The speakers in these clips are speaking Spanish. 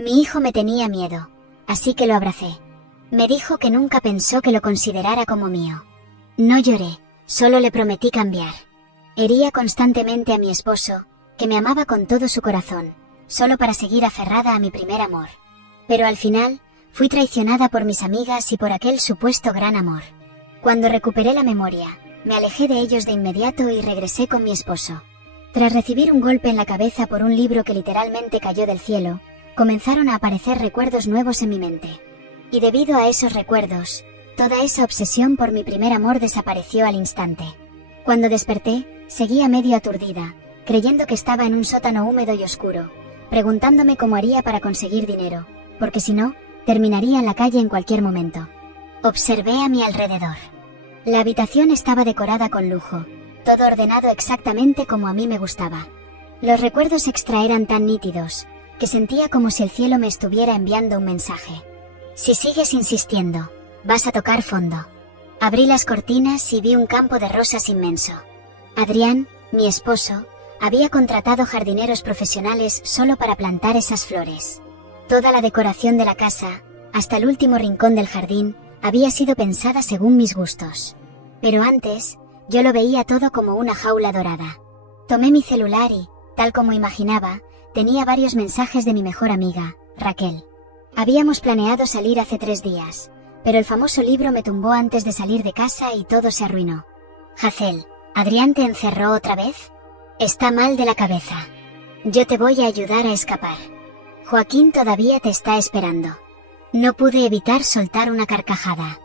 Mi hijo me tenía miedo, así que lo abracé. Me dijo que nunca pensó que lo considerara como mío. No lloré, solo le prometí cambiar. Hería constantemente a mi esposo, que me amaba con todo su corazón, solo para seguir aferrada a mi primer amor. Pero al final, fui traicionada por mis amigas y por aquel supuesto gran amor. Cuando recuperé la memoria, me alejé de ellos de inmediato y regresé con mi esposo. Tras recibir un golpe en la cabeza por un libro que literalmente cayó del cielo, comenzaron a aparecer recuerdos nuevos en mi mente. Y debido a esos recuerdos, toda esa obsesión por mi primer amor desapareció al instante. Cuando desperté, seguía medio aturdida, creyendo que estaba en un sótano húmedo y oscuro, preguntándome cómo haría para conseguir dinero, porque si no, terminaría en la calle en cualquier momento. Observé a mi alrededor. La habitación estaba decorada con lujo, todo ordenado exactamente como a mí me gustaba. Los recuerdos extra eran tan nítidos, que sentía como si el cielo me estuviera enviando un mensaje. Si sigues insistiendo, vas a tocar fondo. Abrí las cortinas y vi un campo de rosas inmenso. Adrián, mi esposo, había contratado jardineros profesionales solo para plantar esas flores. Toda la decoración de la casa, hasta el último rincón del jardín, había sido pensada según mis gustos. Pero antes, yo lo veía todo como una jaula dorada. Tomé mi celular y, tal como imaginaba, tenía varios mensajes de mi mejor amiga, Raquel. Habíamos planeado salir hace 3 días, pero el famoso libro me tumbó antes de salir de casa y todo se arruinó. Hazel, ¿Adrián te encerró otra vez? Está mal de la cabeza. Yo te voy a ayudar a escapar. Joaquín todavía te está esperando. No pude evitar soltar una carcajada.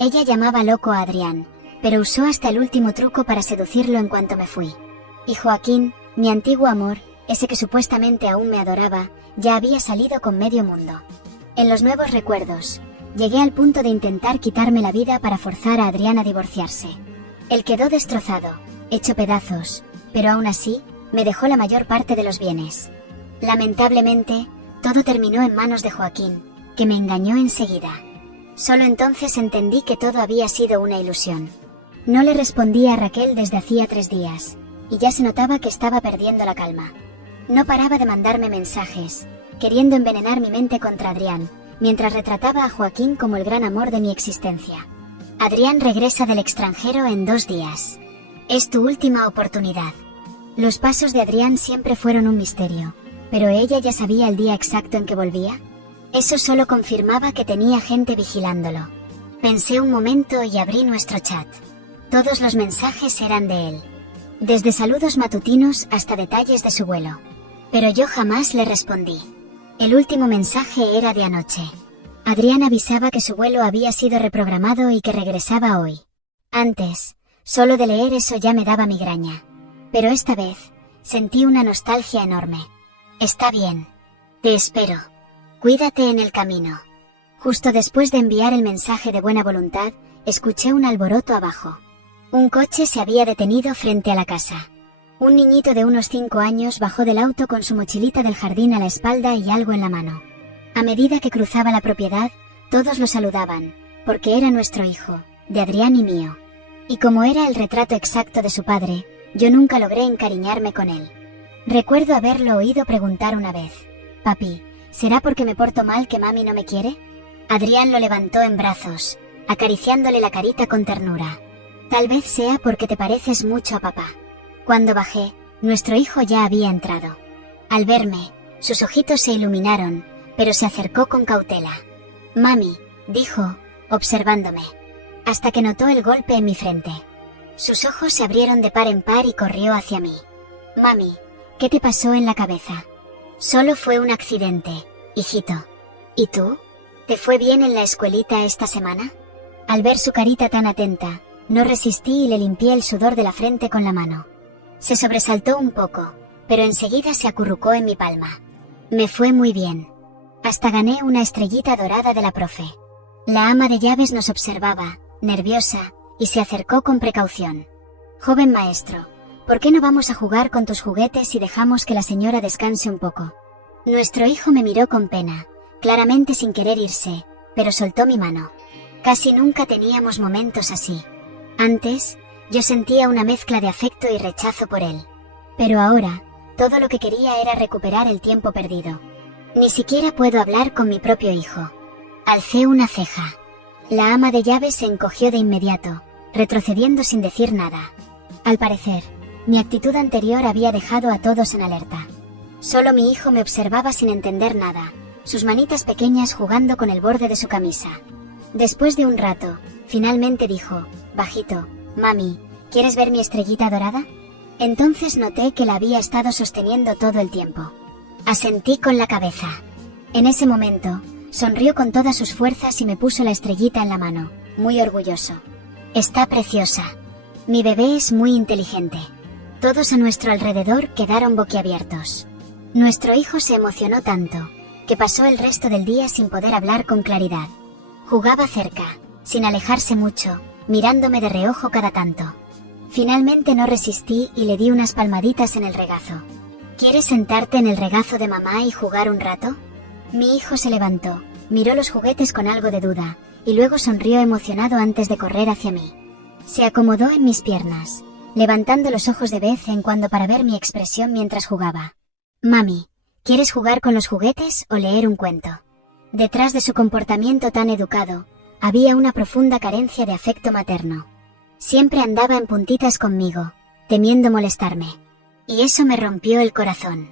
Ella llamaba loco a Adrián, pero usó hasta el último truco para seducirlo en cuanto me fui. Y Joaquín, mi antiguo amor, ese que supuestamente aún me adoraba, ya había salido con medio mundo. En los nuevos recuerdos, llegué al punto de intentar quitarme la vida para forzar a Adrián a divorciarse. Él quedó destrozado, hecho pedazos, pero aún así, me dejó la mayor parte de los bienes. Lamentablemente, todo terminó en manos de Joaquín, que me engañó enseguida. Solo entonces entendí que todo había sido una ilusión. No le respondía a Raquel desde hacía 3 días, y ya se notaba que estaba perdiendo la calma. No paraba de mandarme mensajes, queriendo envenenar mi mente contra Adrián, mientras retrataba a Joaquín como el gran amor de mi existencia. Adrián regresa del extranjero en 2 días. Es tu última oportunidad. Los pasos de Adrián siempre fueron un misterio, pero ella ya sabía el día exacto en que volvía. Eso solo confirmaba que tenía gente vigilándolo. Pensé un momento y abrí nuestro chat. Todos los mensajes eran de él. Desde saludos matutinos hasta detalles de su vuelo. Pero yo jamás le respondí. El último mensaje era de anoche. Adrián avisaba que su vuelo había sido reprogramado y que regresaba hoy. Antes, solo de leer eso ya me daba migraña. Pero esta vez, sentí una nostalgia enorme. Está bien. Te espero. Cuídate en el camino. Justo después de enviar el mensaje de buena voluntad, escuché un alboroto abajo. Un coche se había detenido frente a la casa. Un niñito de unos 5 años bajó del auto con su mochilita del jardín a la espalda y algo en la mano. A medida que cruzaba la propiedad, todos lo saludaban, porque era nuestro hijo, de Adrián y mío. Y como era el retrato exacto de su padre, yo nunca logré encariñarme con él. Recuerdo haberlo oído preguntar una vez: «Papi, ¿será porque me porto mal que mami no me quiere?». Adrián lo levantó en brazos, acariciándole la carita con ternura. «Tal vez sea porque te pareces mucho a papá». Cuando bajé, nuestro hijo ya había entrado. Al verme, sus ojitos se iluminaron, pero se acercó con cautela. «Mami», dijo, observándome, hasta que notó el golpe en mi frente. Sus ojos se abrieron de par en par y corrió hacia mí. «Mami, ¿qué te pasó en la cabeza?». «Solo fue un accidente, hijito». «¿Y tú? ¿Te fue bien en la escuelita esta semana?». Al ver su carita tan atenta, no resistí y le limpié el sudor de la frente con la mano. Se sobresaltó un poco, pero enseguida se acurrucó en mi palma. «Me fue muy bien. Hasta gané una estrellita dorada de la profe». La ama de llaves nos observaba, nerviosa, y se acercó con precaución. «Joven maestro, ¿por qué no vamos a jugar con tus juguetes y dejamos que la señora descanse un poco?». Nuestro hijo me miró con pena, claramente sin querer irse, pero soltó mi mano. Casi nunca teníamos momentos así. Antes, yo sentía una mezcla de afecto y rechazo por él. Pero ahora, todo lo que quería era recuperar el tiempo perdido. Ni siquiera puedo hablar con mi propio hijo. Alcé una ceja. La ama de llaves se encogió de inmediato, retrocediendo sin decir nada. Al parecer, mi actitud anterior había dejado a todos en alerta. Solo mi hijo me observaba sin entender nada, sus manitas pequeñas jugando con el borde de su camisa. Después de un rato, finalmente dijo, bajito, «Mami, ¿quieres ver mi estrellita dorada?» Entonces noté que la había estado sosteniendo todo el tiempo. Asentí con la cabeza. En ese momento, sonrió con todas sus fuerzas y me puso la estrellita en la mano, muy orgulloso. «Está preciosa. Mi bebé es muy inteligente». Todos a nuestro alrededor quedaron boquiabiertos. Nuestro hijo se emocionó tanto, que pasó el resto del día sin poder hablar con claridad. Jugaba cerca, sin alejarse mucho, mirándome de reojo cada tanto. Finalmente no resistí y le di unas palmaditas en el regazo. «¿Quieres sentarte en el regazo de mamá y jugar un rato?» Mi hijo se levantó, miró los juguetes con algo de duda, y luego sonrió emocionado antes de correr hacia mí. Se acomodó en mis piernas, levantando los ojos de vez en cuando para ver mi expresión mientras jugaba. «Mami, ¿quieres jugar con los juguetes o leer un cuento?» Detrás de su comportamiento tan educado, había una profunda carencia de afecto materno. Siempre andaba en puntitas conmigo, temiendo molestarme. Y eso me rompió el corazón.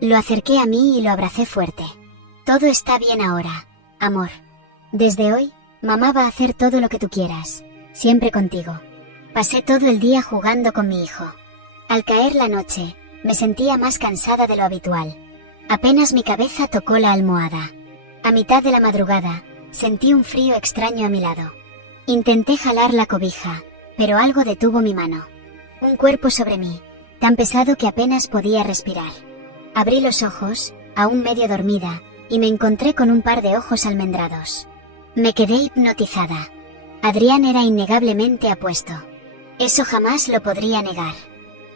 Lo acerqué a mí y lo abracé fuerte. «Todo está bien ahora, amor. Desde hoy, mamá va a hacer todo lo que tú quieras, siempre contigo». Pasé todo el día jugando con mi hijo. Al caer la noche, me sentía más cansada de lo habitual. Apenas mi cabeza tocó la almohada. A mitad de la madrugada, sentí un frío extraño a mi lado. Intenté jalar la cobija, pero algo detuvo mi mano. Un cuerpo sobre mí, tan pesado que apenas podía respirar. Abrí los ojos, aún medio dormida, y me encontré con un par de ojos almendrados. Me quedé hipnotizada. Adrián era innegablemente apuesto. Eso jamás lo podría negar.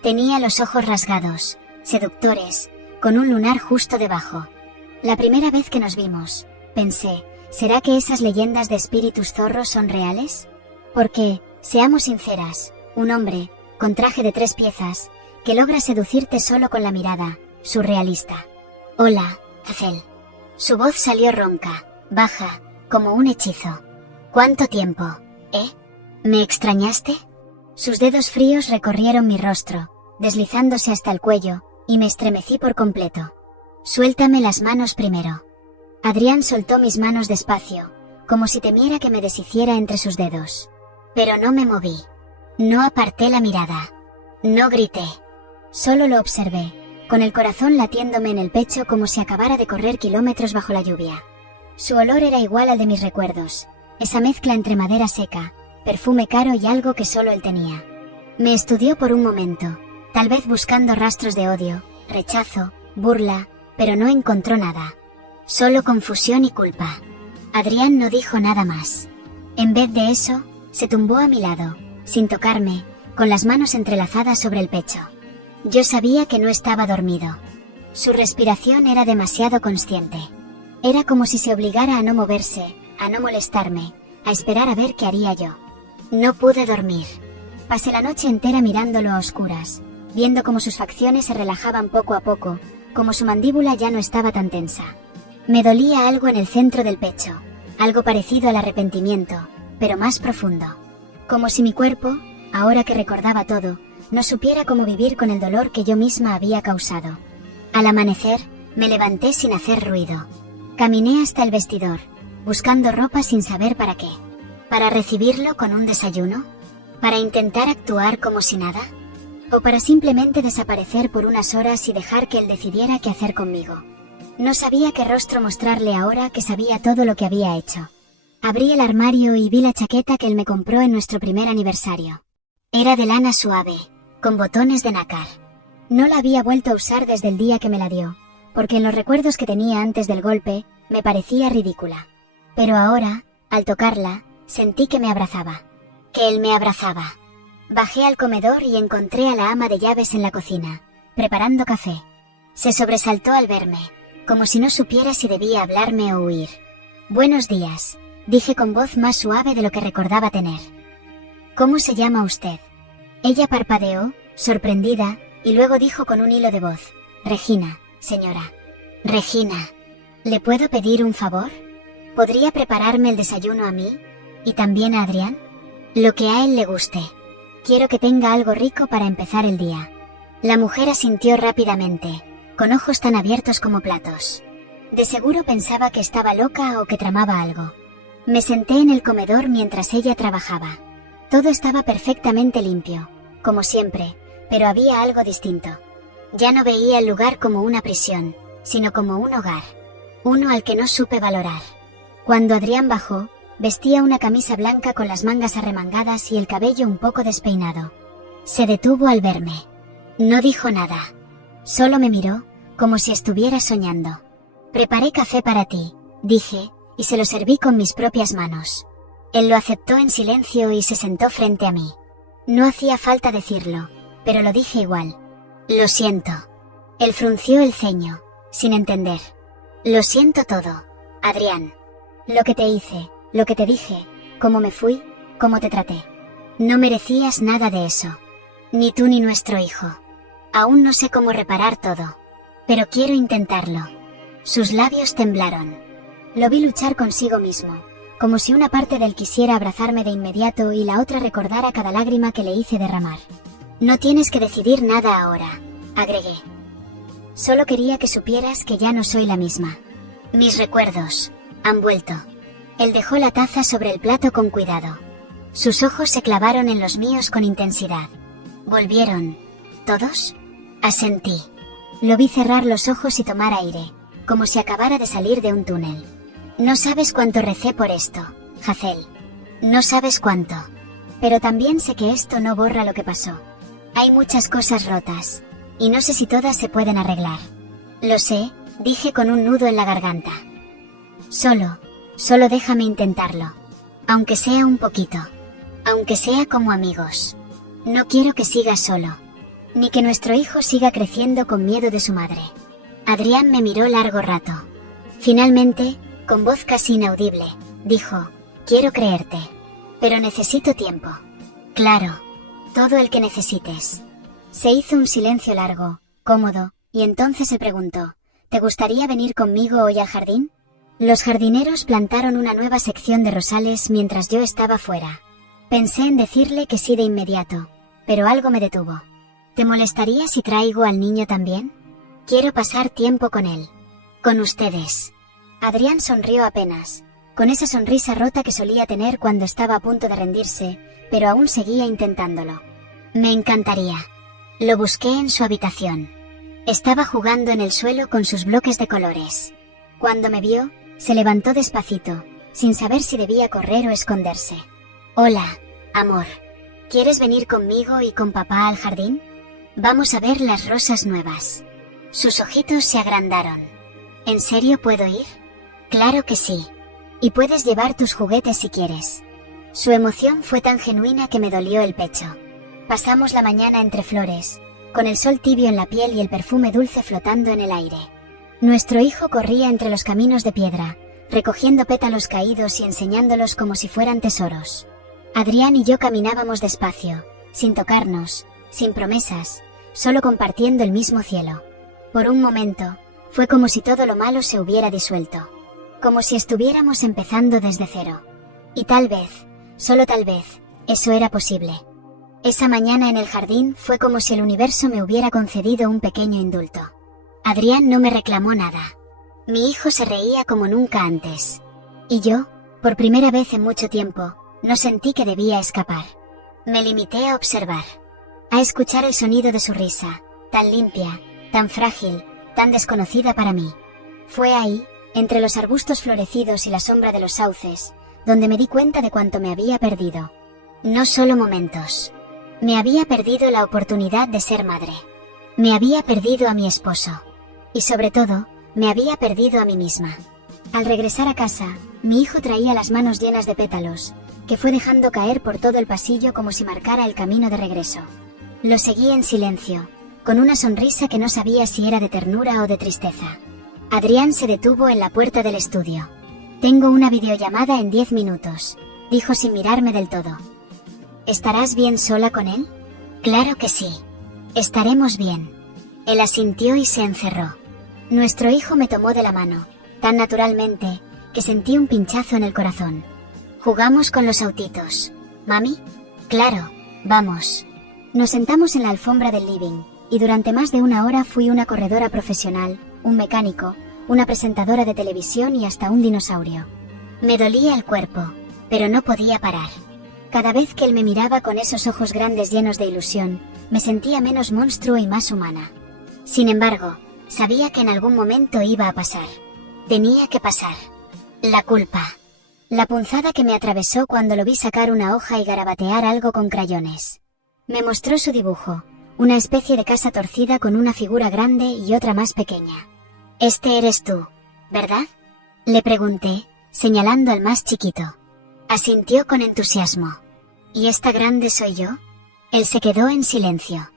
Tenía los ojos rasgados, seductores, con un lunar justo debajo. La primera vez que nos vimos, pensé, ¿será que esas leyendas de espíritus zorros son reales? Porque, seamos sinceras, un hombre, con traje de 3 piezas, que logra seducirte solo con la mirada, surrealista. «Hola, Hazel». Su voz salió ronca, baja, como un hechizo. «¿Cuánto tiempo, eh? ¿Me extrañaste?» Sus dedos fríos recorrieron mi rostro, deslizándose hasta el cuello, y me estremecí por completo. «Suéltame las manos primero». Adrián soltó mis manos despacio, como si temiera que me deshiciera entre sus dedos. Pero no me moví. No aparté la mirada. No grité. Solo lo observé, con el corazón latiéndome en el pecho como si acabara de correr kilómetros bajo la lluvia. Su olor era igual al de mis recuerdos, esa mezcla entre madera seca, perfume caro y algo que solo él tenía. Me estudió por un momento, tal vez buscando rastros de odio, rechazo, burla, pero no encontró nada. Solo confusión y culpa. Adrián no dijo nada más. En vez de eso, se tumbó a mi lado, sin tocarme, con las manos entrelazadas sobre el pecho. Yo sabía que no estaba dormido. Su respiración era demasiado consciente. Era como si se obligara a no moverse, a no molestarme, a esperar a ver qué haría yo. No pude dormir. Pasé la noche entera mirándolo a oscuras, viendo cómo sus facciones se relajaban poco a poco, como su mandíbula ya no estaba tan tensa. Me dolía algo en el centro del pecho, algo parecido al arrepentimiento, pero más profundo. Como si mi cuerpo, ahora que recordaba todo, no supiera cómo vivir con el dolor que yo misma había causado. Al amanecer, me levanté sin hacer ruido. Caminé hasta el vestidor, buscando ropa sin saber para qué. ¿Para recibirlo con un desayuno? ¿Para intentar actuar como si nada? ¿O para simplemente desaparecer por unas horas y dejar que él decidiera qué hacer conmigo? No sabía qué rostro mostrarle ahora que sabía todo lo que había hecho. Abrí el armario y vi la chaqueta que él me compró en nuestro primer aniversario. Era de lana suave, con botones de nácar. No la había vuelto a usar desde el día que me la dio, porque en los recuerdos que tenía antes del golpe, me parecía ridícula. Pero ahora, al tocarla, sentí que me abrazaba. Que él me abrazaba. Bajé al comedor y encontré a la ama de llaves en la cocina, preparando café. Se sobresaltó al verme, como si no supiera si debía hablarme o huir. «Buenos días», dije con voz más suave de lo que recordaba tener. «¿Cómo se llama usted?» Ella parpadeó, sorprendida, y luego dijo con un hilo de voz: «Regina, señora». «Regina». ¿Le puedo pedir un favor? ¿Podría prepararme el desayuno a mí y también a Adrián? Lo que a él le guste. Quiero que tenga algo rico para empezar el día. La mujer asintió rápidamente, con ojos tan abiertos como platos. De seguro pensaba que estaba loca o que tramaba algo. Me senté en el comedor mientras ella trabajaba. Todo estaba perfectamente limpio, como siempre, pero había algo distinto. Ya no veía el lugar como una prisión, sino como un hogar. Uno al que no supe valorar. Cuando Adrián bajó, vestía una camisa blanca con las mangas arremangadas y el cabello un poco despeinado. Se detuvo al verme. No dijo nada. Solo me miró, como si estuviera soñando. «Preparé café para ti», dije, y se lo serví con mis propias manos. Él lo aceptó en silencio y se sentó frente a mí. No hacía falta decirlo, pero lo dije igual. «Lo siento». Él frunció el ceño, sin entender. «Lo siento todo, Adrián. Lo que te hice, lo que te dije, cómo me fui, cómo te traté. No merecías nada de eso. Ni tú ni nuestro hijo. Aún no sé cómo reparar todo, pero quiero intentarlo». Sus labios temblaron. Lo vi luchar consigo mismo, como si una parte de él quisiera abrazarme de inmediato y la otra recordara cada lágrima que le hice derramar. «No tienes que decidir nada ahora», agregué. «Solo quería que supieras que ya no soy la misma. Mis recuerdos han vuelto». Él dejó la taza sobre el plato con cuidado. Sus ojos se clavaron en los míos con intensidad. «¿Volvieron todos?» Asentí. Lo vi cerrar los ojos y tomar aire, como si acabara de salir de un túnel. «No sabes cuánto recé por esto, Hazel. No sabes cuánto. Pero también sé que esto no borra lo que pasó. Hay muchas cosas rotas, y no sé si todas se pueden arreglar». «Lo sé», dije con un nudo en la garganta. Solo déjame intentarlo. Aunque sea un poquito. Aunque sea como amigos. No quiero que sigas solo. Ni que nuestro hijo siga creciendo con miedo de su madre». Adrián me miró largo rato. Finalmente, con voz casi inaudible, dijo: «Quiero creerte. Pero necesito tiempo». «Claro. Todo el que necesites». Se hizo un silencio largo, cómodo, y entonces se preguntó: «¿Te gustaría venir conmigo hoy al jardín?». Los jardineros plantaron una nueva sección de rosales mientras yo estaba fuera. Pensé en decirle que sí de inmediato, pero algo me detuvo. «¿Te molestaría si traigo al niño también? Quiero pasar tiempo con él. Con ustedes». Adrián sonrió apenas, con esa sonrisa rota que solía tener cuando estaba a punto de rendirse, pero aún seguía intentándolo. «Me encantaría». Lo busqué en su habitación. Estaba jugando en el suelo con sus bloques de colores. Cuando me vio, se levantó despacito, sin saber si debía correr o esconderse. «Hola, amor. ¿Quieres venir conmigo y con papá al jardín? Vamos a ver las rosas nuevas». Sus ojitos se agrandaron. «¿En serio puedo ir?». «Claro que sí. Y puedes llevar tus juguetes si quieres». Su emoción fue tan genuina que me dolió el pecho. Pasamos la mañana entre flores, con el sol tibio en la piel y el perfume dulce flotando en el aire. Nuestro hijo corría entre los caminos de piedra, recogiendo pétalos caídos y enseñándolos como si fueran tesoros. Adrián y yo caminábamos despacio, sin tocarnos, sin promesas, solo compartiendo el mismo cielo. Por un momento, fue como si todo lo malo se hubiera disuelto. Como si estuviéramos empezando desde cero. Y tal vez, solo tal vez, eso era posible. Esa mañana en el jardín fue como si el universo me hubiera concedido un pequeño indulto. Adrián no me reclamó nada. Mi hijo se reía como nunca antes. Y yo, por primera vez en mucho tiempo, no sentí que debía escapar. Me limité a observar. A escuchar el sonido de su risa, tan limpia, tan frágil, tan desconocida para mí. Fue ahí, entre los arbustos florecidos y la sombra de los sauces, donde me di cuenta de cuánto me había perdido. No solo momentos. Me había perdido la oportunidad de ser madre. Me había perdido a mi esposo. Y sobre todo, me había perdido a mí misma. Al regresar a casa, mi hijo traía las manos llenas de pétalos, que fue dejando caer por todo el pasillo como si marcara el camino de regreso. Lo seguí en silencio, con una sonrisa que no sabía si era de ternura o de tristeza. Adrián se detuvo en la puerta del estudio. «Tengo una videollamada en 10 minutos», dijo sin mirarme del todo. «¿Estarás bien sola con él?». «Claro que sí. Estaremos bien». Él asintió y se encerró. Nuestro hijo me tomó de la mano, tan naturalmente, que sentí un pinchazo en el corazón. Jugamos con los autitos. ¿Mami? Claro, vamos. Nos sentamos en la alfombra del living, y durante más de una hora fui una corredora profesional, un mecánico, una presentadora de televisión y hasta un dinosaurio. Me dolía el cuerpo, pero no podía parar. Cada vez que él me miraba con esos ojos grandes llenos de ilusión, me sentía menos monstruo y más humana. Sin embargo, sabía que en algún momento iba a pasar. Tenía que pasar. La culpa. La punzada que me atravesó cuando lo vi sacar una hoja y garabatear algo con crayones. Me mostró su dibujo, una especie de casa torcida con una figura grande y otra más pequeña. «Este eres tú, ¿verdad?», le pregunté, señalando al más chiquito. Asintió con entusiasmo. «¿Y esta grande soy yo?». Él se quedó en silencio.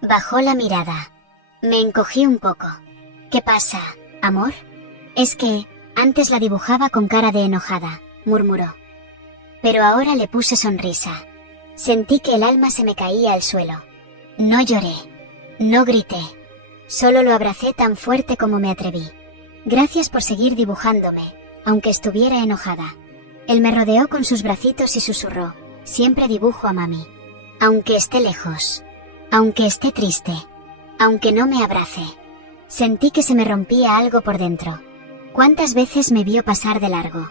Bajó la mirada. Me encogí un poco. «¿Qué pasa, amor?». «Es que, antes la dibujaba con cara de enojada», murmuró. Pero ahora le puse sonrisa. Sentí que el alma se me caía al suelo. No lloré. No grité. Solo lo abracé tan fuerte como me atreví. Gracias por seguir dibujándome, aunque estuviera enojada. Él me rodeó con sus bracitos y susurró: «Siempre dibujo a mami. Aunque esté lejos. Aunque esté triste. Aunque no me abrace». Sentí que se me rompía algo por dentro. ¿Cuántas veces me vio pasar de largo?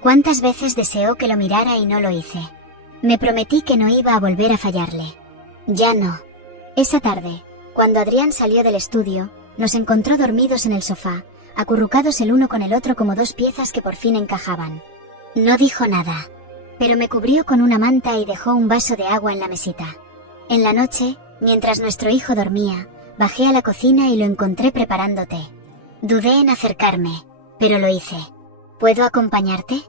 ¿Cuántas veces deseó que lo mirara y no lo hice? Me prometí que no iba a volver a fallarle. Ya no. Esa tarde, cuando Adrián salió del estudio, nos encontró dormidos en el sofá, acurrucados el uno con el otro como dos piezas que por fin encajaban. No dijo nada, pero me cubrió con una manta y dejó un vaso de agua en la mesita. En la noche, mientras nuestro hijo dormía, bajé a la cocina y lo encontré preparando té. Dudé en acercarme, pero lo hice. ¿Puedo acompañarte?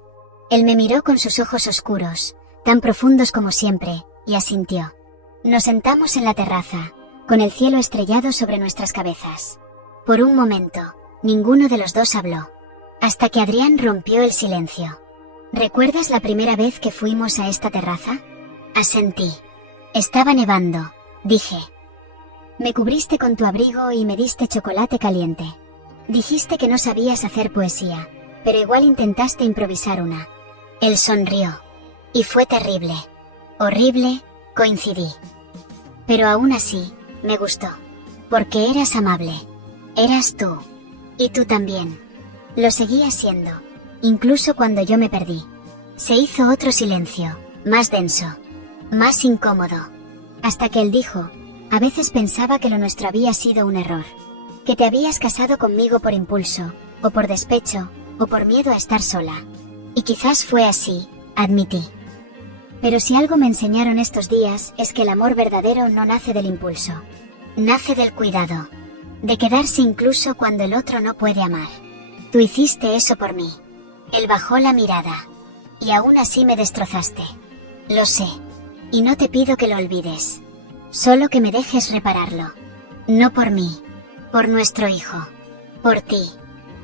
Él me miró con sus ojos oscuros, tan profundos como siempre, y asintió. Nos sentamos en la terraza, con el cielo estrellado sobre nuestras cabezas. Por un momento, ninguno de los dos habló, hasta que Adrián rompió el silencio. ¿Recuerdas la primera vez que fuimos a esta terraza? Asentí. Estaba nevando, dije. Me cubriste con tu abrigo y me diste chocolate caliente. Dijiste que no sabías hacer poesía, pero igual intentaste improvisar una. Él sonrió. Y fue terrible. Horrible, coincidí. Pero aún así, me gustó. Porque eras amable. Eras tú. Y tú también. Lo seguías siendo, incluso cuando yo me perdí. Se hizo otro silencio, más denso, más incómodo. Hasta que él dijo: «A veces pensaba que lo nuestro había sido un error. Que te habías casado conmigo por impulso, o por despecho, o por miedo a estar sola. Y quizás fue así», admití. Pero si algo me enseñaron estos días es que el amor verdadero no nace del impulso. Nace del cuidado. De quedarse incluso cuando el otro no puede amar. Tú hiciste eso por mí». Él bajó la mirada. «Y aún así me destrozaste. Lo sé. Y no te pido que lo olvides. Solo que me dejes repararlo. No por mí. Por nuestro hijo. Por ti.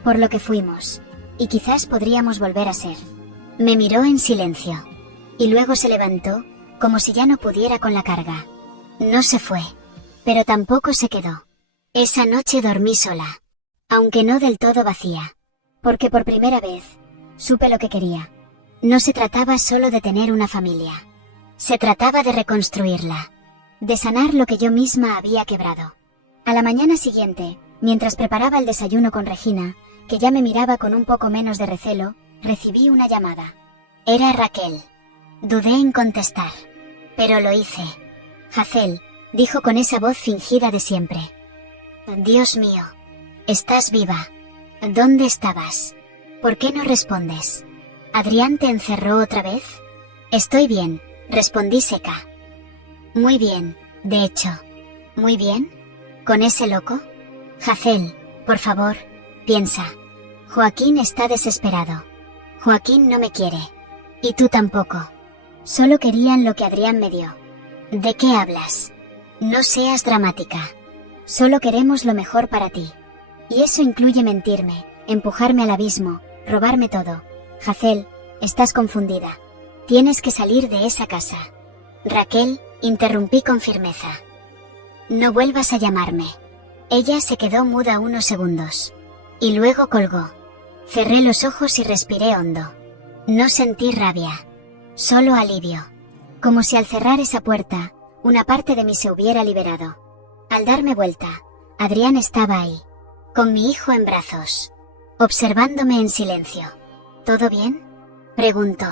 Por lo que fuimos. Y quizás podríamos volver a ser». Me miró en silencio. Y luego se levantó, como si ya no pudiera con la carga. No se fue. Pero tampoco se quedó. Esa noche dormí sola. Aunque no del todo vacía. Porque por primera vez, supe lo que quería. No se trataba solo de tener una familia. Se trataba de reconstruirla. De sanar lo que yo misma había quebrado. A la mañana siguiente, mientras preparaba el desayuno con Regina, que ya me miraba con un poco menos de recelo, recibí una llamada. Era Raquel. Dudé en contestar. Pero lo hice. «Hazel», dijo con esa voz fingida de siempre. «Dios mío. Estás viva. ¿Dónde estabas? ¿Por qué no respondes? ¿Adrián te encerró otra vez?» «Estoy bien», respondí seca. «Muy bien, de hecho». «¿Muy bien? ¿Con ese loco?» «Hazel, por favor, piensa. Joaquín está desesperado. Joaquín no me quiere. Y tú tampoco. Solo querían lo que Adrián me dio». «¿De qué hablas? No seas dramática. Solo queremos lo mejor para ti. Y eso incluye mentirme, empujarme al abismo, robarme todo. Hazel, estás confundida. Tienes que salir de esa casa». «Raquel», interrumpí con firmeza. «No vuelvas a llamarme». Ella se quedó muda unos segundos. Y luego colgó. Cerré los ojos y respiré hondo. No sentí rabia, solo alivio. Como si al cerrar esa puerta, una parte de mí se hubiera liberado. Al darme vuelta, Adrián estaba ahí, con mi hijo en brazos, observándome en silencio. ¿Todo bien?, preguntó.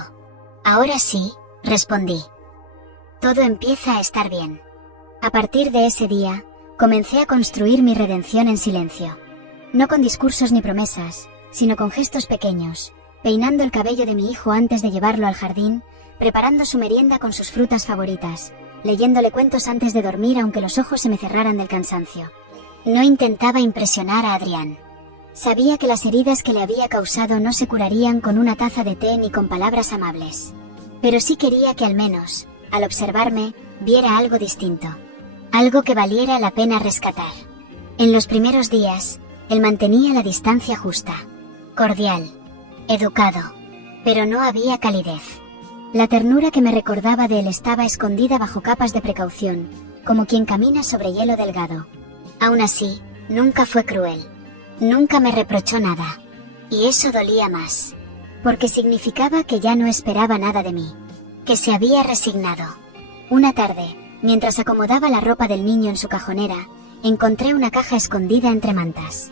Ahora sí, respondí. Todo empieza a estar bien. A partir de ese día, comencé a construir mi redención en silencio. No con discursos ni promesas, sino con gestos pequeños, peinando el cabello de mi hijo antes de llevarlo al jardín, preparando su merienda con sus frutas favoritas, leyéndole cuentos antes de dormir aunque los ojos se me cerraran del cansancio. No intentaba impresionar a Adrián. Sabía que las heridas que le había causado no se curarían con una taza de té ni con palabras amables. Pero sí quería que al menos, al observarme, viera algo distinto. Algo que valiera la pena rescatar. En los primeros días, él mantenía la distancia justa. Cordial. Educado. Pero no había calidez. La ternura que me recordaba de él estaba escondida bajo capas de precaución, como quien camina sobre hielo delgado. Aún así, nunca fue cruel. Nunca me reprochó nada. Y eso dolía más. Porque significaba que ya no esperaba nada de mí. Que se había resignado. Una tarde, mientras acomodaba la ropa del niño en su cajonera, encontré una caja escondida entre mantas.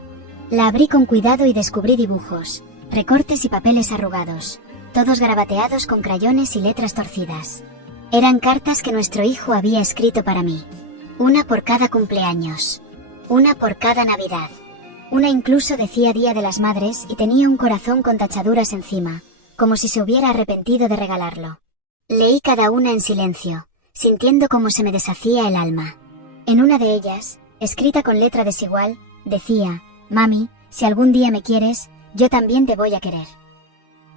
La abrí con cuidado y descubrí dibujos, recortes y papeles arrugados, todos garabateados con crayones y letras torcidas. Eran cartas que nuestro hijo había escrito para mí. Una por cada cumpleaños. Una por cada Navidad. Una incluso decía Día de las Madres y tenía un corazón con tachaduras encima, como si se hubiera arrepentido de regalarlo. Leí cada una en silencio, sintiendo cómo se me deshacía el alma. En una de ellas, escrita con letra desigual, decía: «Mami, si algún día me quieres, yo también te voy a querer».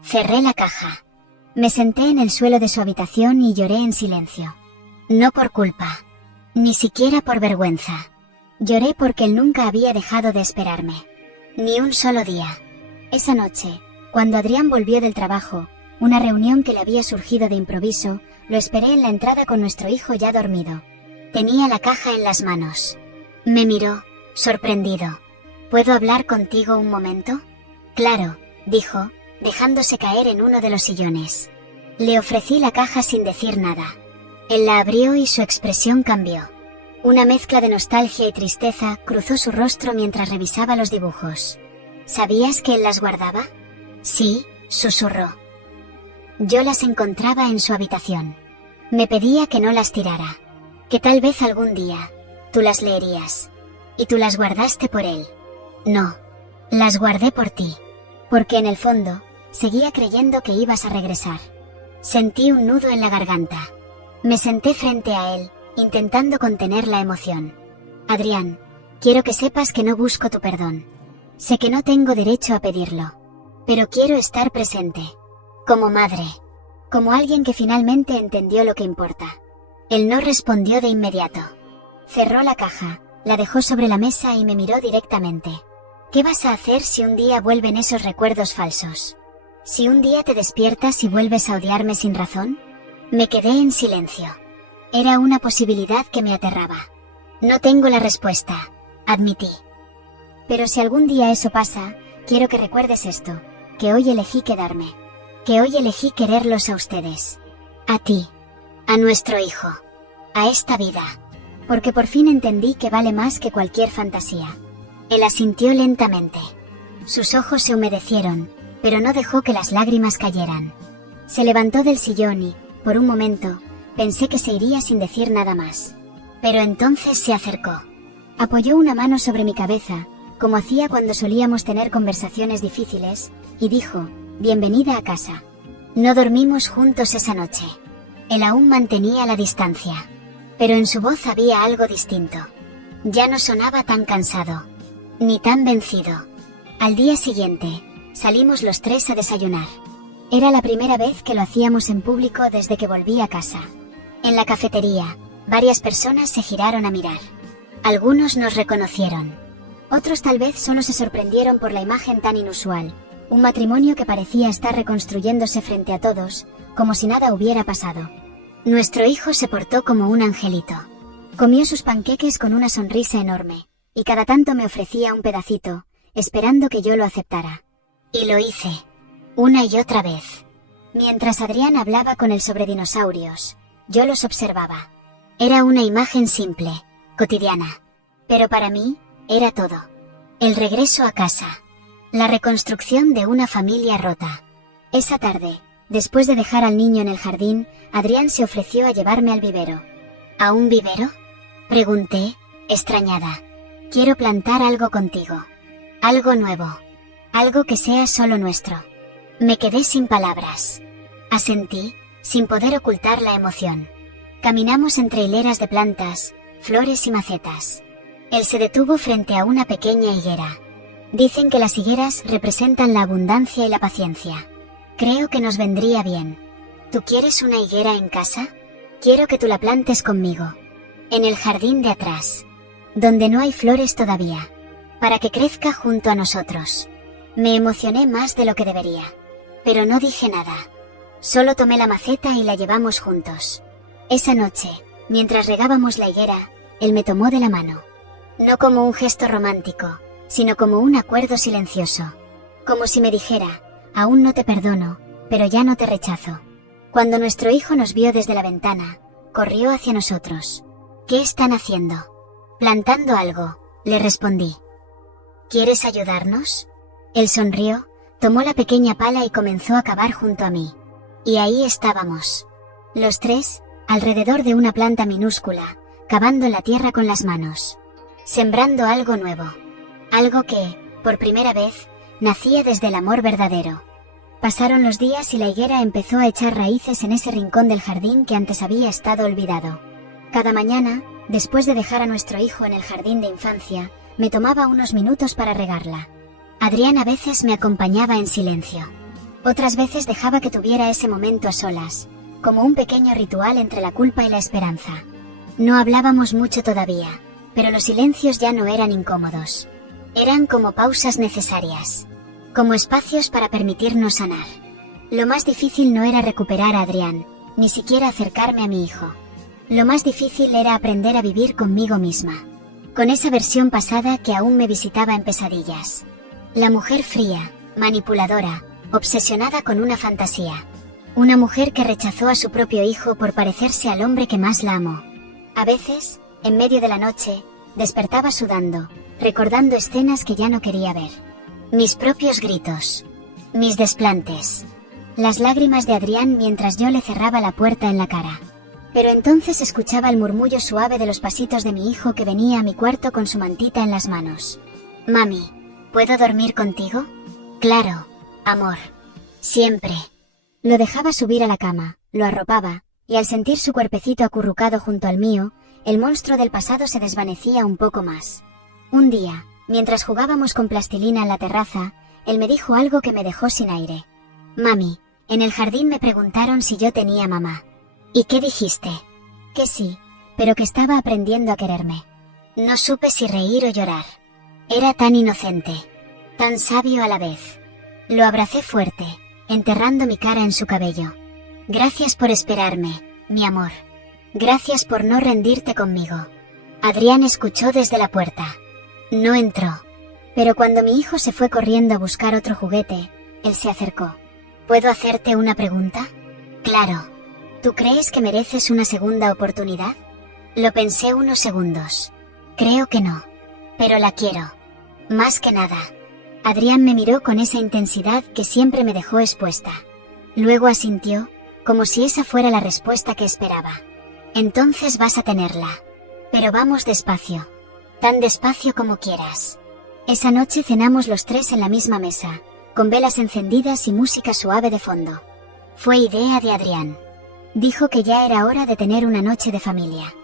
Cerré la caja. Me senté en el suelo de su habitación y lloré en silencio. No por culpa, ni siquiera por vergüenza. Lloré porque él nunca había dejado de esperarme. Ni un solo día. Esa noche, cuando Adrián volvió del trabajo, una reunión que le había surgido de improviso, lo esperé en la entrada con nuestro hijo ya dormido. Tenía la caja en las manos. Me miró, sorprendido. «¿Puedo hablar contigo un momento?» «Claro», dijo, dejándose caer en uno de los sillones. Le ofrecí la caja sin decir nada. Él la abrió y su expresión cambió. Una mezcla de nostalgia y tristeza cruzó su rostro mientras revisaba los dibujos. «¿Sabías que él las guardaba?» «Sí», susurró. Yo las encontraba en su habitación. Me pedía que no las tirara, que tal vez algún día tú las leerías. Y tú las guardaste por él. No, las guardé por ti, porque en el fondo seguía creyendo que ibas a regresar. Sentí un nudo en la garganta. Me senté frente a él, intentando contener la emoción. «Adrián, quiero que sepas que no busco tu perdón. Sé que no tengo derecho a pedirlo, pero quiero estar presente. Como madre, como alguien que finalmente entendió lo que importa». Él no respondió de inmediato. Cerró la caja, la dejó sobre la mesa y me miró directamente. «¿Qué vas a hacer si un día vuelven esos recuerdos falsos? Si un día te despiertas y vuelves a odiarme sin razón?» Me quedé en silencio. Era una posibilidad que me aterraba. «No tengo la respuesta», admití. «Pero si algún día eso pasa, quiero que recuerdes esto, que hoy elegí quedarme. Que hoy elegí quererlos a ustedes. A ti. A nuestro hijo. A esta vida. Porque por fin entendí que vale más que cualquier fantasía». Él asintió lentamente. Sus ojos se humedecieron, pero no dejó que las lágrimas cayeran. Se levantó del sillón y, por un momento, pensé que se iría sin decir nada más. Pero entonces se acercó. Apoyó una mano sobre mi cabeza, como hacía cuando solíamos tener conversaciones difíciles, y dijo: «Bienvenida a casa». No dormimos juntos esa noche. Él aún mantenía la distancia. Pero en su voz había algo distinto. Ya no sonaba tan cansado. Ni tan vencido. Al día siguiente, salimos los tres a desayunar. Era la primera vez que lo hacíamos en público desde que volví a casa. En la cafetería, varias personas se giraron a mirar. Algunos nos reconocieron. Otros tal vez solo se sorprendieron por la imagen tan inusual. Un matrimonio que parecía estar reconstruyéndose frente a todos, como si nada hubiera pasado. Nuestro hijo se portó como un angelito. Comió sus panqueques con una sonrisa enorme, y cada tanto me ofrecía un pedacito, esperando que yo lo aceptara. Y lo hice, una y otra vez. Mientras Adrián hablaba con él sobre dinosaurios, yo los observaba. Era una imagen simple, cotidiana. Pero para mí, era todo. El regreso a casa. La reconstrucción de una familia rota. Esa tarde, después de dejar al niño en el jardín, Adrián se ofreció a llevarme al vivero. ¿A un vivero?, pregunté, extrañada. Quiero plantar algo contigo. Algo nuevo. Algo que sea solo nuestro. Me quedé sin palabras. Asentí, sin poder ocultar la emoción. Caminamos entre hileras de plantas, flores y macetas. Él se detuvo frente a una pequeña higuera. Dicen que las higueras representan la abundancia y la paciencia. Creo que nos vendría bien. ¿Tú quieres una higuera en casa? Quiero que tú la plantes conmigo. En el jardín de atrás. Donde no hay flores todavía. Para que crezca junto a nosotros. Me emocioné más de lo que debería. Pero no dije nada. Solo tomé la maceta y la llevamos juntos. Esa noche, mientras regábamos la higuera, él me tomó de la mano. No como un gesto romántico, sino como un acuerdo silencioso. Como si me dijera, aún no te perdono, pero ya no te rechazo. Cuando nuestro hijo nos vio desde la ventana, corrió hacia nosotros. ¿Qué están haciendo? Plantando algo, le respondí. ¿Quieres ayudarnos? Él sonrió, tomó la pequeña pala y comenzó a cavar junto a mí. Y ahí estábamos. Los tres, alrededor de una planta minúscula, cavando en la tierra con las manos. Sembrando algo nuevo. Algo que, por primera vez, nacía desde el amor verdadero. Pasaron los días y la higuera empezó a echar raíces en ese rincón del jardín que antes había estado olvidado. Cada mañana, después de dejar a nuestro hijo en el jardín de infancia, me tomaba unos minutos para regarla. Adrián a veces me acompañaba en silencio. Otras veces dejaba que tuviera ese momento a solas, como un pequeño ritual entre la culpa y la esperanza. No hablábamos mucho todavía, pero los silencios ya no eran incómodos. Eran como pausas necesarias, como espacios para permitirnos sanar. Lo más difícil no era recuperar a Adrián, ni siquiera acercarme a mi hijo. Lo más difícil era aprender a vivir conmigo misma, con esa versión pasada que aún me visitaba en pesadillas. La mujer fría, manipuladora, obsesionada con una fantasía. Una mujer que rechazó a su propio hijo por parecerse al hombre que más la amó. A veces, en medio de la noche, despertaba sudando, recordando escenas que ya no quería ver. Mis propios gritos. Mis desplantes. Las lágrimas de Adrián mientras yo le cerraba la puerta en la cara. Pero entonces escuchaba el murmullo suave de los pasitos de mi hijo que venía a mi cuarto con su mantita en las manos. Mami, ¿puedo dormir contigo? Claro, amor. Siempre. Lo dejaba subir a la cama, lo arropaba, y al sentir su cuerpecito acurrucado junto al mío, el monstruo del pasado se desvanecía un poco más. Un día, mientras jugábamos con plastilina en la terraza, él me dijo algo que me dejó sin aire. Mami, en el jardín me preguntaron si yo tenía mamá. ¿Y qué dijiste? Que sí, pero que estaba aprendiendo a quererme. No supe si reír o llorar. Era tan inocente, tan sabio a la vez. Lo abracé fuerte, enterrando mi cara en su cabello. Gracias por esperarme, mi amor. Gracias por no rendirte conmigo. Adrián escuchó desde la puerta. No entró. Pero cuando mi hijo se fue corriendo a buscar otro juguete, él se acercó. ¿Puedo hacerte una pregunta? Claro. ¿Tú crees que mereces una segunda oportunidad? Lo pensé unos segundos. Creo que no. Pero la quiero. Más que nada. Adrián me miró con esa intensidad que siempre me dejó expuesta. Luego asintió, como si esa fuera la respuesta que esperaba. Entonces vas a tenerla. Pero vamos despacio. Tan despacio como quieras. Esa noche cenamos los tres en la misma mesa, con velas encendidas y música suave de fondo. Fue idea de Adrián. Dijo que ya era hora de tener una noche de familia.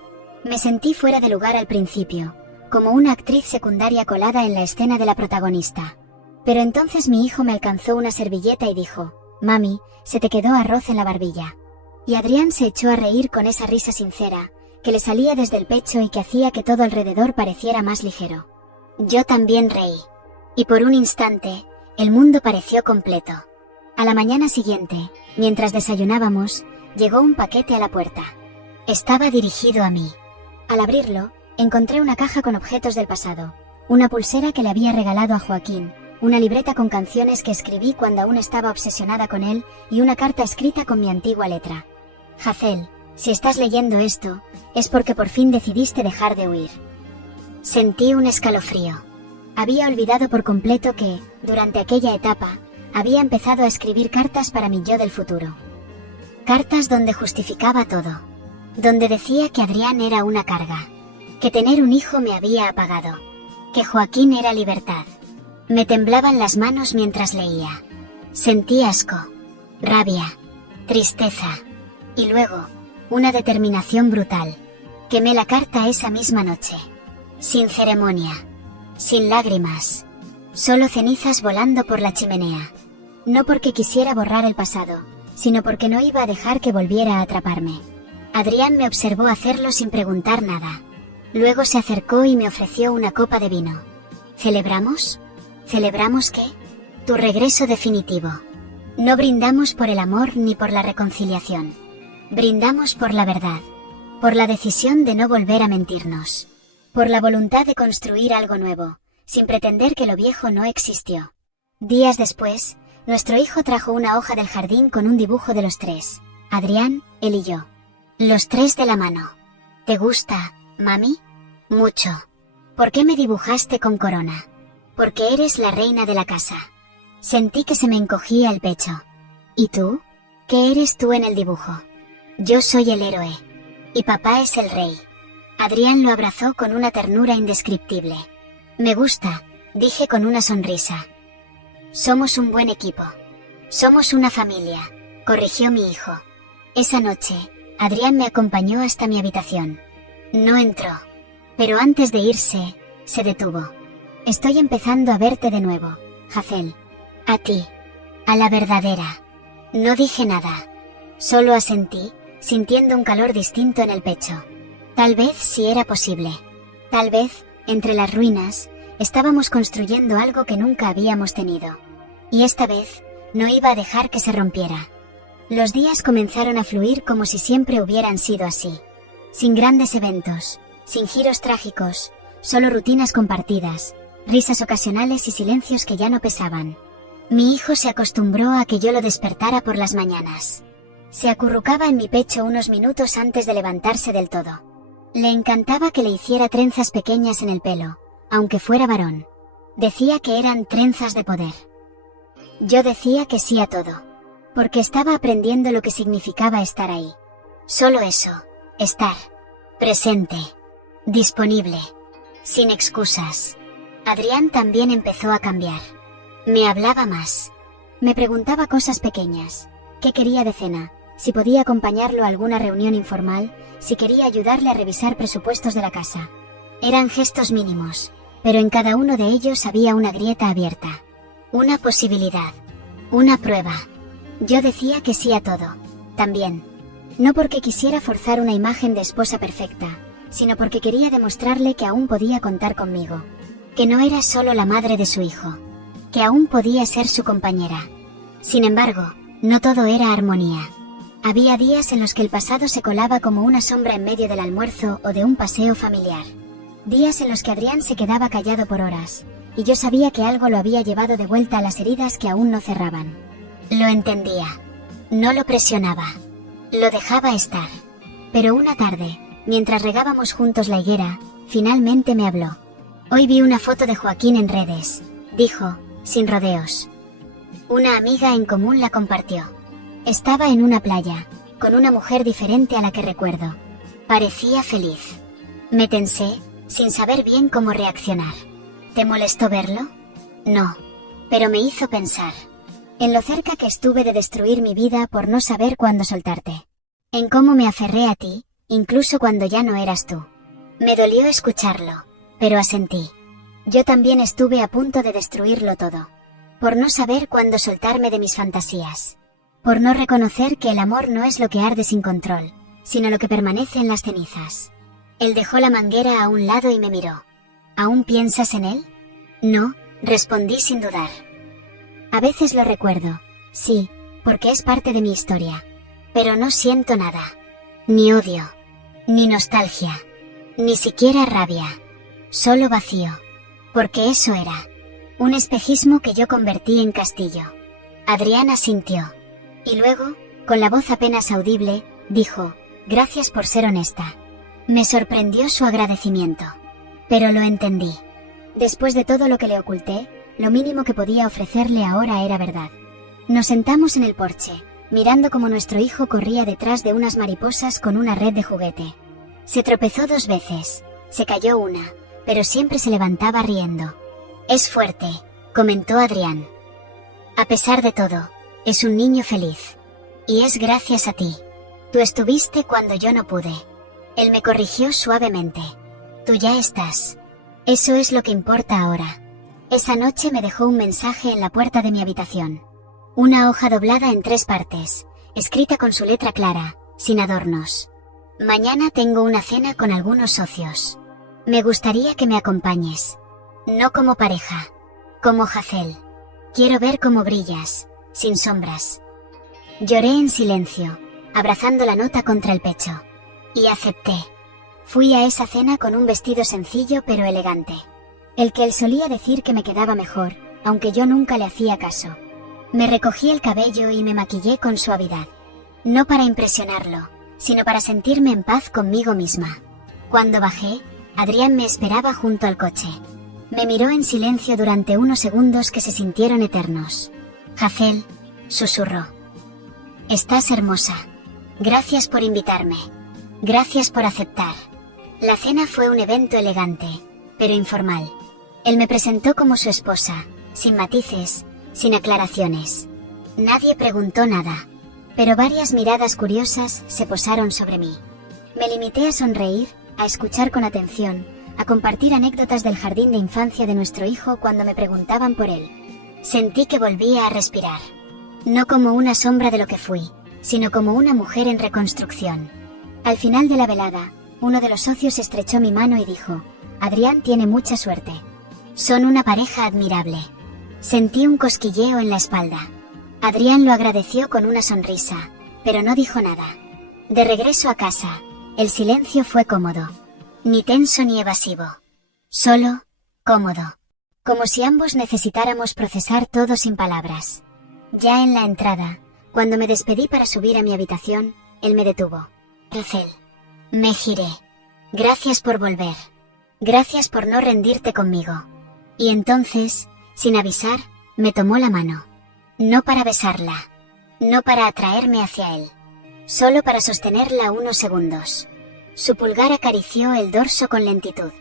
Me sentí fuera de lugar al principio, como una actriz secundaria colada en la escena de la protagonista. Pero entonces mi hijo me alcanzó una servilleta y dijo, «Mami, se te quedó arroz en la barbilla». Y Adrián se echó a reír con esa risa sincera, que le salía desde el pecho y que hacía que todo alrededor pareciera más ligero. Yo también reí. Y por un instante, el mundo pareció completo. A la mañana siguiente, mientras desayunábamos, llegó un paquete a la puerta. Estaba dirigido a mí. Al abrirlo, encontré una caja con objetos del pasado, una pulsera que le había regalado a Joaquín, una libreta con canciones que escribí cuando aún estaba obsesionada con él y una carta escrita con mi antigua letra. Hazel, si estás leyendo esto, es porque por fin decidiste dejar de huir. Sentí un escalofrío. Había olvidado por completo que, durante aquella etapa, había empezado a escribir cartas para mi yo del futuro. Cartas donde justificaba todo. Donde decía que Adrián era una carga. Que tener un hijo me había apagado. Que Joaquín era libertad. Me temblaban las manos mientras leía. Sentí asco, rabia, tristeza. Y luego, una determinación brutal. Quemé la carta esa misma noche. Sin ceremonia. Sin lágrimas. Solo cenizas volando por la chimenea. No porque quisiera borrar el pasado, sino porque no iba a dejar que volviera a atraparme. Adrián me observó hacerlo sin preguntar nada. Luego se acercó y me ofreció una copa de vino. ¿Celebramos? ¿Celebramos qué? Tu regreso definitivo. No brindamos por el amor ni por la reconciliación. Brindamos por la verdad. Por la decisión de no volver a mentirnos. Por la voluntad de construir algo nuevo, sin pretender que lo viejo no existió. Días después, nuestro hijo trajo una hoja del jardín con un dibujo de los tres. Adrián, él y yo. Los tres de la mano. ¿Te gusta, mami? Mucho. ¿Por qué me dibujaste con corona? Porque eres la reina de la casa. Sentí que se me encogía el pecho. ¿Y tú? ¿Qué eres tú en el dibujo? Yo soy el héroe. Y papá es el rey. Adrián lo abrazó con una ternura indescriptible. Me gusta, dije con una sonrisa. Somos un buen equipo. Somos una familia, corrigió mi hijo. Esa noche, Adrián me acompañó hasta mi habitación. No entró. Pero antes de irse, se detuvo. Estoy empezando a verte de nuevo, Hazel. A ti. A la verdadera. No dije nada. Solo asentí, sintiendo un calor distinto en el pecho. Tal vez si era posible. Tal vez, entre las ruinas, estábamos construyendo algo que nunca habíamos tenido. Y esta vez, no iba a dejar que se rompiera. Los días comenzaron a fluir como si siempre hubieran sido así. Sin grandes eventos, sin giros trágicos, solo rutinas compartidas, risas ocasionales y silencios que ya no pesaban. Mi hijo se acostumbró a que yo lo despertara por las mañanas. Se acurrucaba en mi pecho unos minutos antes de levantarse del todo. Le encantaba que le hiciera trenzas pequeñas en el pelo, aunque fuera varón. Decía que eran trenzas de poder. Yo decía que sí a todo, porque estaba aprendiendo lo que significaba estar ahí. Solo eso, estar. Presente. Disponible. Sin excusas. Adrián también empezó a cambiar. Me hablaba más. Me preguntaba cosas pequeñas. ¿Qué quería de cena? Si podía acompañarlo a alguna reunión informal, si quería ayudarle a revisar presupuestos de la casa. Eran gestos mínimos, pero en cada uno de ellos había una grieta abierta. Una posibilidad. Una prueba. Yo decía que sí a todo. También. No porque quisiera forzar una imagen de esposa perfecta, sino porque quería demostrarle que aún podía contar conmigo. Que no era solo la madre de su hijo. Que aún podía ser su compañera. Sin embargo, no todo era armonía. Había días en los que el pasado se colaba como una sombra en medio del almuerzo o de un paseo familiar. Días en los que Adrián se quedaba callado por horas, y yo sabía que algo lo había llevado de vuelta a las heridas que aún no cerraban. Lo entendía. No lo presionaba. Lo dejaba estar. Pero una tarde, mientras regábamos juntos la higuera, finalmente me habló. Hoy vi una foto de Joaquín en redes, dijo, sin rodeos. Una amiga en común la compartió. Estaba en una playa, con una mujer diferente a la que recuerdo. Parecía feliz. Me tensé, sin saber bien cómo reaccionar. ¿Te molestó verlo? No, pero me hizo pensar. En lo cerca que estuve de destruir mi vida por no saber cuándo soltarte. En cómo me aferré a ti, incluso cuando ya no eras tú. Me dolió escucharlo, pero asentí. Yo también estuve a punto de destruirlo todo. Por no saber cuándo soltarme de mis fantasías. Por no reconocer que el amor no es lo que arde sin control, sino lo que permanece en las cenizas. Él dejó la manguera a un lado y me miró. ¿Aún piensas en él? No, respondí sin dudar. A veces lo recuerdo, sí, porque es parte de mi historia. Pero no siento nada. Ni odio, ni nostalgia, ni siquiera rabia. Solo vacío. Porque eso era. Un espejismo que yo convertí en castillo. Adrián asintió. Y luego, con la voz apenas audible, dijo: gracias por ser honesta. Me sorprendió su agradecimiento. Pero lo entendí. Después de todo lo que le oculté, lo mínimo que podía ofrecerle ahora era verdad. Nos sentamos en el porche, mirando cómo nuestro hijo corría detrás de unas mariposas con una red de juguete. Se tropezó 2 veces, se cayó una, pero siempre se levantaba riendo. Es fuerte, comentó Adrián. A pesar de todo, es un niño feliz. Y es gracias a ti. Tú estuviste cuando yo no pude. Él me corrigió suavemente. Tú ya estás. Eso es lo que importa ahora. Esa noche me dejó un mensaje en la puerta de mi habitación. Una hoja doblada en 3 partes, escrita con su letra clara, sin adornos. Mañana tengo una cena con algunos socios. Me gustaría que me acompañes. No como pareja, como Hazel. Quiero ver cómo brillas, sin sombras. Lloré en silencio, abrazando la nota contra el pecho. Y acepté. Fui a esa cena con un vestido sencillo pero elegante. El que él solía decir que me quedaba mejor, aunque yo nunca le hacía caso. Me recogí el cabello y me maquillé con suavidad. No para impresionarlo, sino para sentirme en paz conmigo misma. Cuando bajé, Adrián me esperaba junto al coche. Me miró en silencio durante unos segundos que se sintieron eternos. Hazel, susurró. Estás hermosa. Gracias por invitarme. Gracias por aceptar. La cena fue un evento elegante, pero informal. Él me presentó como su esposa, sin matices, sin aclaraciones. Nadie preguntó nada, pero varias miradas curiosas se posaron sobre mí. Me limité a sonreír, a escuchar con atención, a compartir anécdotas del jardín de infancia de nuestro hijo cuando me preguntaban por él. Sentí que volvía a respirar. No como una sombra de lo que fui, sino como una mujer en reconstrucción. Al final de la velada, uno de los socios estrechó mi mano y dijo: Adrián tiene mucha suerte. Son una pareja admirable. Sentí un cosquilleo en la espalda. Adrián lo agradeció con una sonrisa, pero no dijo nada. De regreso a casa, el silencio fue cómodo. Ni tenso ni evasivo. Solo, cómodo. Como si ambos necesitáramos procesar todo sin palabras. Ya en la entrada, cuando me despedí para subir a mi habitación, él me detuvo. Hazel. Me giré. Gracias por volver. Gracias por no rendirte conmigo. Y entonces, sin avisar, me tomó la mano. No para besarla. No para atraerme hacia él. Solo para sostenerla unos segundos. Su pulgar acarició el dorso con lentitud.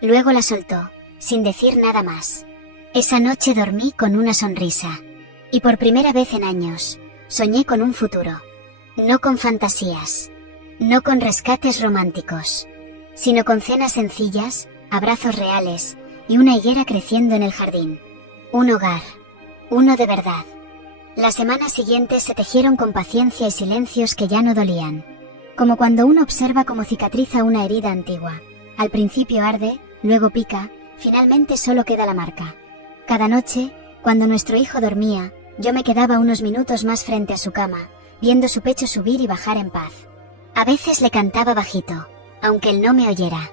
Luego la soltó, sin decir nada más. Esa noche dormí con una sonrisa. Y por primera vez en años, soñé con un futuro. No con fantasías. No con rescates románticos. Sino con cenas sencillas, abrazos reales, y una higuera creciendo en el jardín. Un hogar. Uno de verdad. Las semanas siguientes se tejieron con paciencia y silencios que ya no dolían. Como cuando uno observa cómo cicatriza una herida antigua. Al principio arde, luego pica, finalmente solo queda la marca. Cada noche, cuando nuestro hijo dormía, yo me quedaba unos minutos más frente a su cama, viendo su pecho subir y bajar en paz. A veces le cantaba bajito, aunque él no me oyera.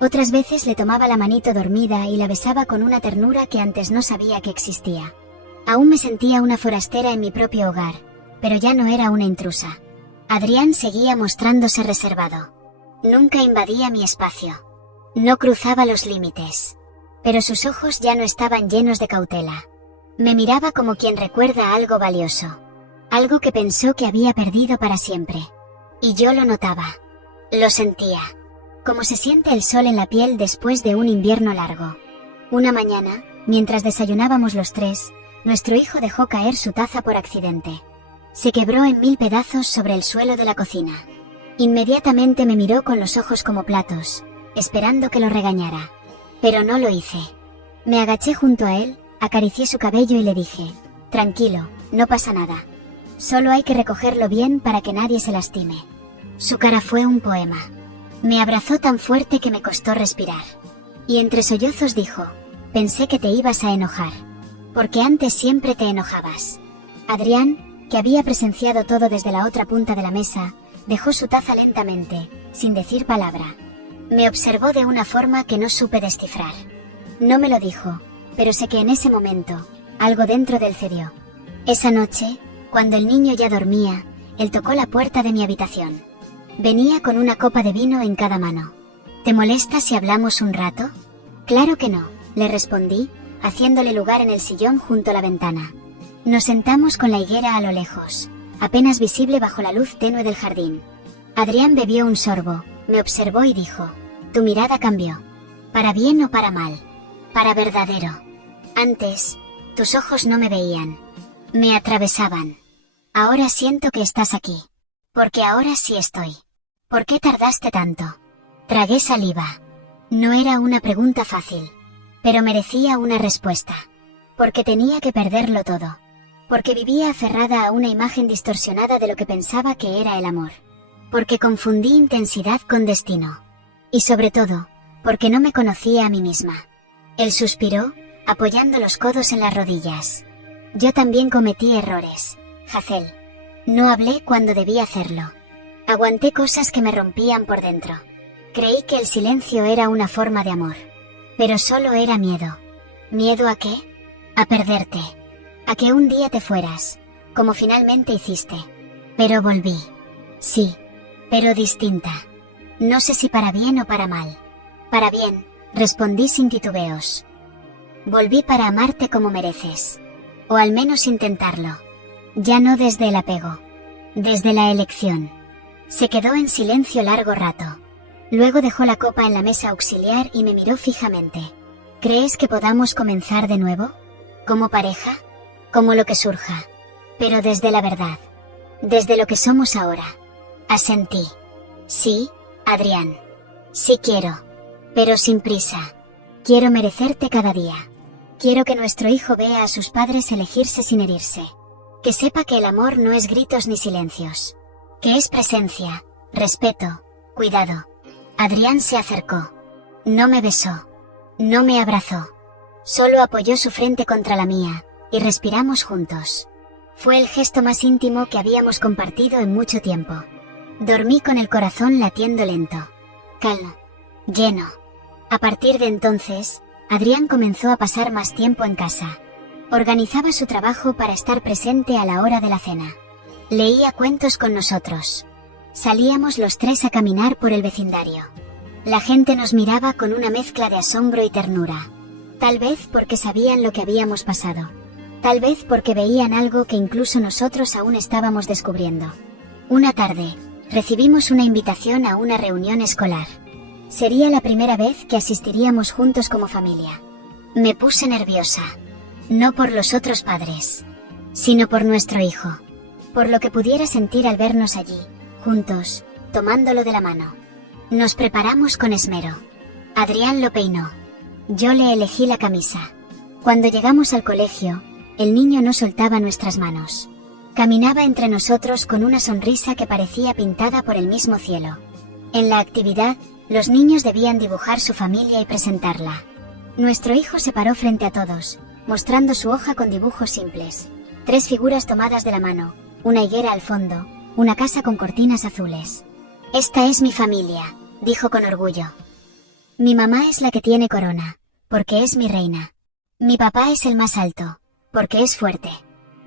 Otras veces le tomaba la manito dormida y la besaba con una ternura que antes no sabía que existía. Aún me sentía una forastera en mi propio hogar, pero ya no era una intrusa. Adrián seguía mostrándose reservado. Nunca invadía mi espacio. No cruzaba los límites. Pero sus ojos ya no estaban llenos de cautela. Me miraba como quien recuerda algo valioso. Algo que pensó que había perdido para siempre. Y yo lo notaba. Lo sentía. Como se siente el sol en la piel después de un invierno largo. Una mañana, mientras desayunábamos los 3, nuestro hijo dejó caer su taza por accidente. Se quebró en 1000 pedazos sobre el suelo de la cocina. Inmediatamente me miró con los ojos como platos, esperando que lo regañara. Pero no lo hice. Me agaché junto a él, acaricié su cabello y le dije: tranquilo, no pasa nada. Solo hay que recogerlo bien para que nadie se lastime. Su cara fue un poema. Me abrazó tan fuerte que me costó respirar. Y entre sollozos dijo: pensé que te ibas a enojar. Porque antes siempre te enojabas. Adrián, que había presenciado todo desde la otra punta de la mesa, dejó su taza lentamente, sin decir palabra. Me observó de una forma que no supe descifrar. No me lo dijo, pero sé que en ese momento, algo dentro de él cedió. Esa noche, cuando el niño ya dormía, él tocó la puerta de mi habitación. Venía con una copa de vino en cada mano. ¿Te molesta si hablamos un rato? Claro que no, le respondí, haciéndole lugar en el sillón junto a la ventana. Nos sentamos con la higuera a lo lejos, apenas visible bajo la luz tenue del jardín. Adrián bebió un sorbo, me observó y dijo: tu mirada cambió. ¿Para bien o para mal? Para verdadero. Antes, tus ojos no me veían. Me atravesaban. Ahora siento que estás aquí. Porque ahora sí estoy. ¿Por qué tardaste tanto? Tragué saliva. No era una pregunta fácil, pero merecía una respuesta. Porque tenía que perderlo todo. Porque vivía aferrada a una imagen distorsionada de lo que pensaba que era el amor. Porque confundí intensidad con destino. Y sobre todo, porque no me conocía a mí misma. Él suspiró, apoyando los codos en las rodillas. Yo también cometí errores, Hazel. No hablé cuando debía hacerlo. Aguanté cosas que me rompían por dentro. Creí que el silencio era una forma de amor. Pero solo era miedo. ¿Miedo a qué? A perderte. A que un día te fueras, como finalmente hiciste. Pero volví. Sí, pero distinta. No sé si para bien o para mal. Para bien, respondí sin titubeos. Volví para amarte como mereces. O al menos intentarlo. Ya no desde el apego. Desde la elección. Se quedó en silencio largo rato. Luego dejó la copa en la mesa auxiliar y me miró fijamente. ¿Crees que podamos comenzar de nuevo? ¿Como pareja? Como lo que surja. Pero desde la verdad. Desde lo que somos ahora. Asentí. Sí, Adrián. Sí quiero. Pero sin prisa. Quiero merecerte cada día. Quiero que nuestro hijo vea a sus padres elegirse sin herirse. Que sepa que el amor no es gritos ni silencios. Que es presencia, respeto, cuidado. Adrián se acercó. No me besó. No me abrazó. Solo apoyó su frente contra la mía, y respiramos juntos. Fue el gesto más íntimo que habíamos compartido en mucho tiempo. Dormí con el corazón latiendo lento. Calmo. Lleno. A partir de entonces, Adrián comenzó a pasar más tiempo en casa. Organizaba su trabajo para estar presente a la hora de la cena. Leía cuentos con nosotros. Salíamos los tres a caminar por el vecindario. La gente nos miraba con una mezcla de asombro y ternura. Tal vez porque sabían lo que habíamos pasado. Tal vez porque veían algo que incluso nosotros aún estábamos descubriendo. Una tarde, recibimos una invitación a una reunión escolar. Sería la primera vez que asistiríamos juntos como familia. Me puse nerviosa. No por los otros padres, sino por nuestro hijo. Por lo que pudiera sentir al vernos allí, juntos, tomándolo de la mano. Nos preparamos con esmero. Adrián lo peinó. Yo le elegí la camisa. Cuando llegamos al colegio, el niño no soltaba nuestras manos. Caminaba entre nosotros con una sonrisa que parecía pintada por el mismo cielo. En la actividad, los niños debían dibujar su familia y presentarla. Nuestro hijo se paró frente a todos, mostrando su hoja con dibujos simples. 3 figuras tomadas de la mano, una higuera al fondo, una casa con cortinas azules. Esta es mi familia, dijo con orgullo. Mi mamá es la que tiene corona, porque es mi reina. Mi papá es el más alto, porque es fuerte.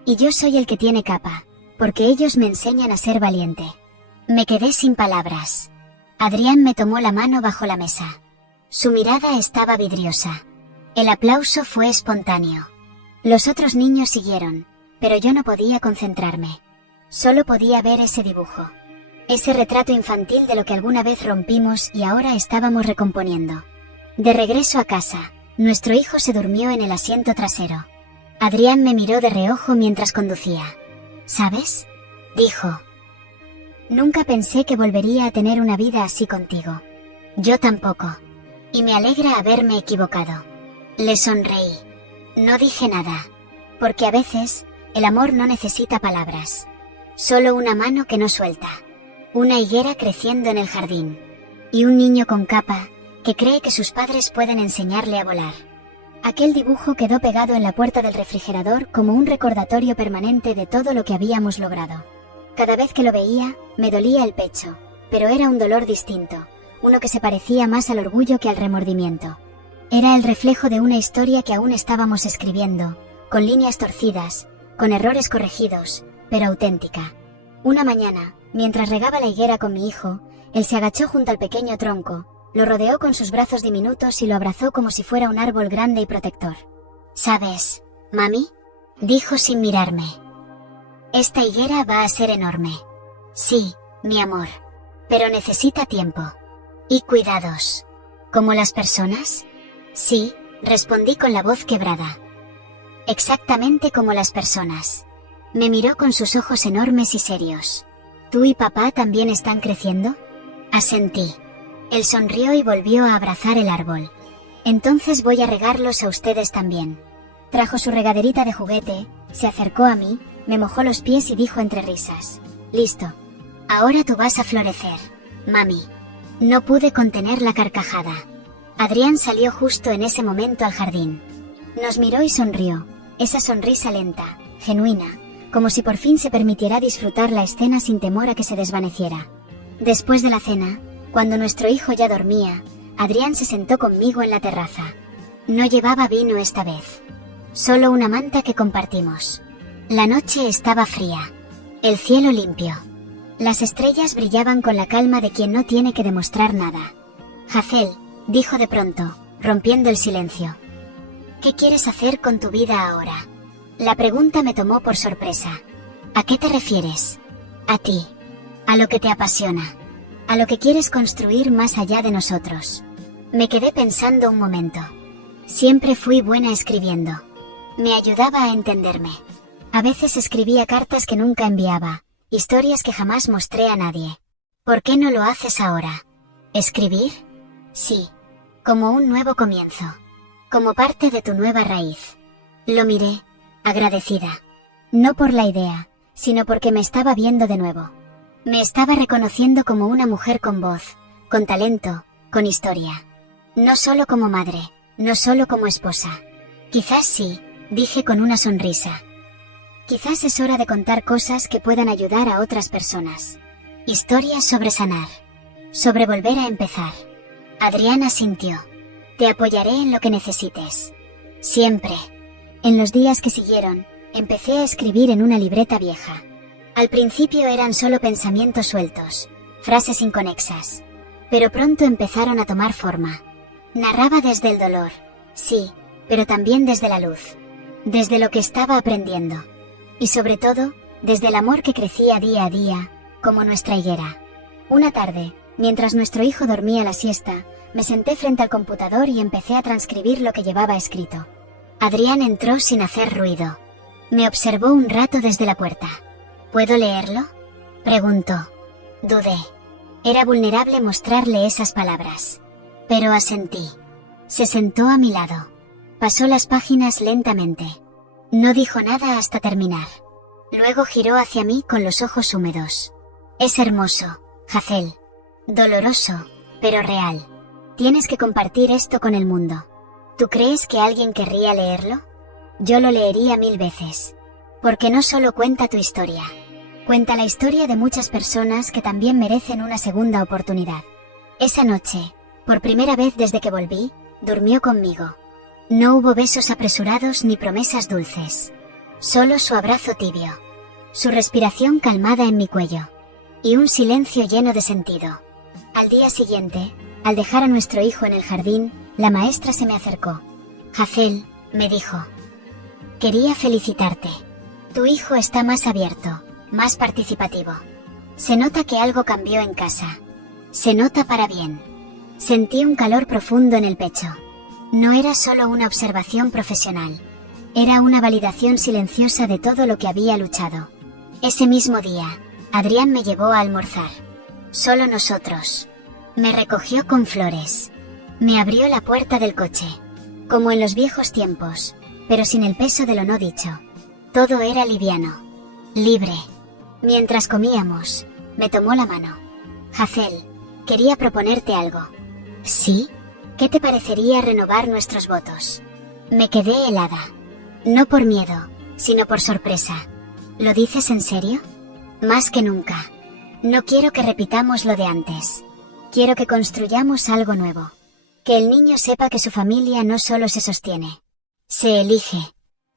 Y yo soy el que tiene capa, porque ellos me enseñan a ser valiente. Me quedé sin palabras. Adrián me tomó la mano bajo la mesa. Su mirada estaba vidriosa. El aplauso fue espontáneo. Los otros niños siguieron, pero yo no podía concentrarme. Solo podía ver ese dibujo. Ese retrato infantil de lo que alguna vez rompimos y ahora estábamos recomponiendo. De regreso a casa, nuestro hijo se durmió en el asiento trasero. Adrián me miró de reojo mientras conducía. ¿Sabes?, dijo. Nunca pensé que volvería a tener una vida así contigo. Yo tampoco. Y me alegra haberme equivocado. Le sonreí. No dije nada. Porque a veces, el amor no necesita palabras. Solo una mano que no suelta. Una higuera creciendo en el jardín. Y un niño con capa, que cree que sus padres pueden enseñarle a volar. Aquel dibujo quedó pegado en la puerta del refrigerador como un recordatorio permanente de todo lo que habíamos logrado. Cada vez que lo veía, me dolía el pecho, pero era un dolor distinto, uno que se parecía más al orgullo que al remordimiento. Era el reflejo de una historia que aún estábamos escribiendo, con líneas torcidas, con errores corregidos, pero auténtica. Una mañana, mientras regaba la higuera con mi hijo, él se agachó junto al pequeño tronco, lo rodeó con sus brazos diminutos y lo abrazó como si fuera un árbol grande y protector. «¿Sabes, mami?», dijo sin mirarme. «Esta higuera va a ser enorme». «Sí, mi amor, pero necesita tiempo. Y cuidados». «¿Como las personas?». «Sí», respondí con la voz quebrada. «Exactamente como las personas». Me miró con sus ojos enormes y serios. «¿Tú y papá también están creciendo?». Asentí. Él sonrió y volvió a abrazar el árbol. «Entonces voy a regarlos a ustedes también». Trajo su regaderita de juguete, se acercó a mí, me mojó los pies y dijo entre risas: «Listo. Ahora tú vas a florecer, mami». No pude contener la carcajada. Adrián salió justo en ese momento al jardín. Nos miró y sonrió, esa sonrisa lenta, genuina, como si por fin se permitiera disfrutar la escena sin temor a que se desvaneciera. Después de la cena, cuando nuestro hijo ya dormía, Adrián se sentó conmigo en la terraza. No llevaba vino esta vez. Solo una manta que compartimos. La noche estaba fría. El cielo limpio. Las estrellas brillaban con la calma de quien no tiene que demostrar nada. «Hazel», dijo de pronto, rompiendo el silencio. «¿Qué quieres hacer con tu vida ahora?». La pregunta me tomó por sorpresa. «¿A qué te refieres?». «A ti. A lo que te apasiona. A lo que quieres construir más allá de nosotros». Me quedé pensando un momento. Siempre fui buena escribiendo. Me ayudaba a entenderme. A veces escribía cartas que nunca enviaba, historias que jamás mostré a nadie. ¿Por qué no lo haces ahora? ¿Escribir? Sí. Como un nuevo comienzo. Como parte de tu nueva raíz. Lo miré, agradecida. No por la idea, sino porque me estaba viendo de nuevo. Me estaba reconociendo como una mujer con voz, con talento, con historia. No solo como madre, no solo como esposa. Quizás sí, dije con una sonrisa. Quizás es hora de contar cosas que puedan ayudar a otras personas. Historias sobre sanar. Sobre volver a empezar. Adrián asintió. Te apoyaré en lo que necesites. Siempre. En los días que siguieron, empecé a escribir en una libreta vieja. Al principio eran solo pensamientos sueltos, frases inconexas. Pero pronto empezaron a tomar forma. Narraba desde el dolor, sí, pero también desde la luz. Desde lo que estaba aprendiendo. Y sobre todo, desde el amor que crecía día a día, como nuestra higuera. Una tarde, mientras nuestro hijo dormía la siesta, me senté frente al computador y empecé a transcribir lo que llevaba escrito. Adrián entró sin hacer ruido. Me observó un rato desde la puerta. ¿Puedo leerlo?, preguntó. Dudé. Era vulnerable mostrarle esas palabras. Pero asentí. Se sentó a mi lado. Pasó las páginas lentamente. No dijo nada hasta terminar. Luego giró hacia mí con los ojos húmedos. Es hermoso, Hazel. Doloroso, pero real. Tienes que compartir esto con el mundo. ¿Tú crees que alguien querría leerlo? Yo lo leería 1000 veces. Porque no solo cuenta tu historia. Cuenta la historia de muchas personas que también merecen una segunda oportunidad. Esa noche, por primera vez desde que volví, durmió conmigo. No hubo besos apresurados ni promesas dulces. Solo su abrazo tibio. Su respiración calmada en mi cuello. Y un silencio lleno de sentido. Al día siguiente, al dejar a nuestro hijo en el jardín, la maestra se me acercó. Hazel, me dijo. Quería felicitarte. Tu hijo está más abierto, más participativo. Se nota que algo cambió en casa. Se nota para bien. Sentí un calor profundo en el pecho. No era solo una observación profesional. Era una validación silenciosa de todo lo que había luchado. Ese mismo día, Adrián me llevó a almorzar. Solo nosotros. Me recogió con flores. Me abrió la puerta del coche. Como en los viejos tiempos, pero sin el peso de lo no dicho. Todo era liviano. Libre. Mientras comíamos, me tomó la mano. Hazel, quería proponerte algo. ¿Sí? ¿Qué te parecería renovar nuestros votos? Me quedé helada. No por miedo, sino por sorpresa. ¿Lo dices en serio? Más que nunca. No quiero que repitamos lo de antes. Quiero que construyamos algo nuevo. Que el niño sepa que su familia no solo se sostiene, se elige,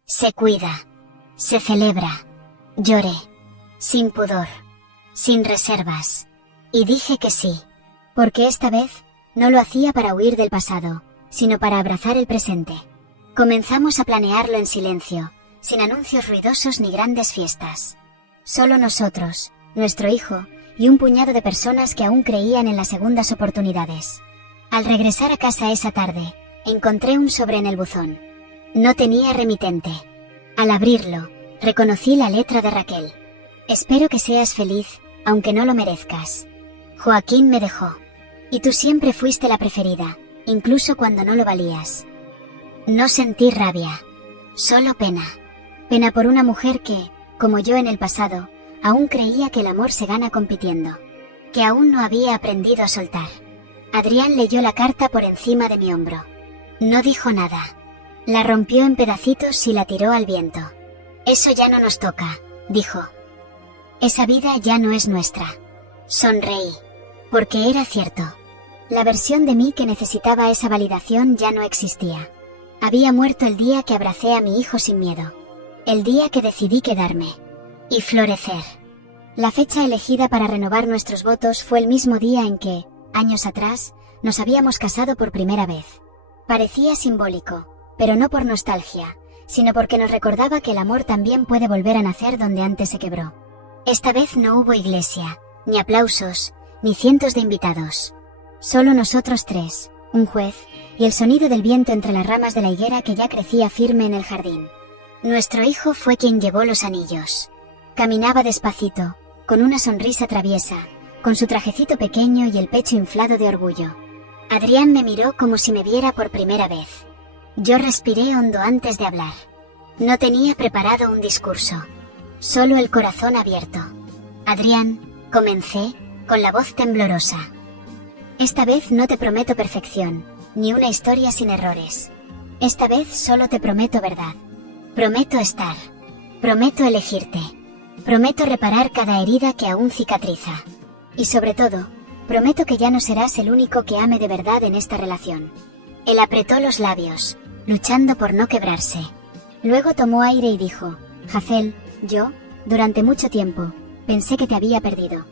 se cuida, se celebra. Lloré, sin pudor, sin reservas. Y dije que sí, porque esta vez no lo hacía para huir del pasado, sino para abrazar el presente. Comenzamos a planearlo en silencio, sin anuncios ruidosos ni grandes fiestas. Solo nosotros, nuestro hijo, y un puñado de personas que aún creían en las segundas oportunidades. Al regresar a casa esa tarde, encontré un sobre en el buzón. No tenía remitente. Al abrirlo, reconocí la letra de Raquel. Espero que seas feliz, aunque no lo merezcas. Joaquín me dejó. Y tú siempre fuiste la preferida, incluso cuando no lo valías. No sentí rabia, solo pena. Pena por una mujer que, como yo en el pasado, aún creía que el amor se gana compitiendo. Que aún no había aprendido a soltar. Adrián leyó la carta por encima de mi hombro. No dijo nada. La rompió en pedacitos y la tiró al viento. Eso ya no nos toca, dijo. Esa vida ya no es nuestra. Sonreí, porque era cierto. La versión de mí que necesitaba esa validación ya no existía. Había muerto el día que abracé a mi hijo sin miedo. El día que decidí quedarme. Y florecer. La fecha elegida para renovar nuestros votos fue el mismo día en que, años atrás, nos habíamos casado por primera vez. Parecía simbólico, pero no por nostalgia, sino porque nos recordaba que el amor también puede volver a nacer donde antes se quebró. Esta vez no hubo iglesia, ni aplausos, ni cientos de invitados. Solo nosotros tres, un juez, y el sonido del viento entre las ramas de la higuera que ya crecía firme en el jardín. Nuestro hijo fue quien llevó los anillos. Caminaba despacito, con una sonrisa traviesa, con su trajecito pequeño y el pecho inflado de orgullo. Adrián me miró como si me viera por primera vez. Yo respiré hondo antes de hablar. No tenía preparado un discurso, solo el corazón abierto. Adrián, comencé, con la voz temblorosa. Esta vez no te prometo perfección, ni una historia sin errores. Esta vez solo te prometo verdad. Prometo estar. Prometo elegirte. Prometo reparar cada herida que aún cicatriza. Y sobre todo, prometo que ya no serás el único que ame de verdad en esta relación. Él apretó los labios, luchando por no quebrarse. Luego tomó aire y dijo, Jafel, yo, durante mucho tiempo, pensé que te había perdido.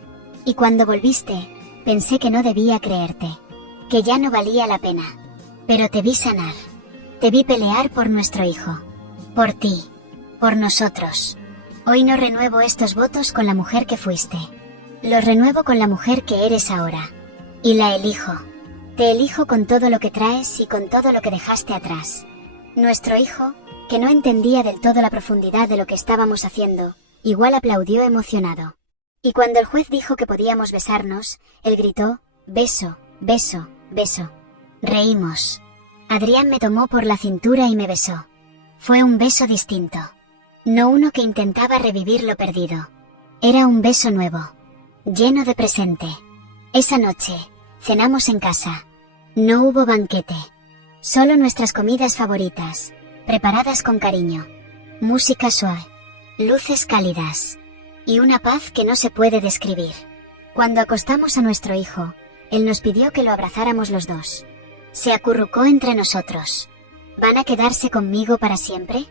Y cuando volviste, pensé que no debía creerte, que ya no valía la pena. Pero te vi sanar. Te vi pelear por nuestro hijo. Por ti. Por nosotros. Hoy no renuevo estos votos con la mujer que fuiste. Los renuevo con la mujer que eres ahora. Y la elijo. Te elijo con todo lo que traes y con todo lo que dejaste atrás. Nuestro hijo, que no entendía del todo la profundidad de lo que estábamos haciendo, igual aplaudió emocionado. Y cuando el juez dijo que podíamos besarnos, él gritó, beso, beso, beso. Reímos. Adrián me tomó por la cintura y me besó. Fue un beso distinto. No uno que intentaba revivir lo perdido. Era un beso nuevo. Lleno de presente. Esa noche, cenamos en casa. No hubo banquete. Solo nuestras comidas favoritas, preparadas con cariño. Música suave. Luces cálidas. Y una paz que no se puede describir. Cuando acostamos a nuestro hijo, él nos pidió que lo abrazáramos los dos. Se acurrucó entre nosotros. ¿Van a quedarse conmigo para siempre?,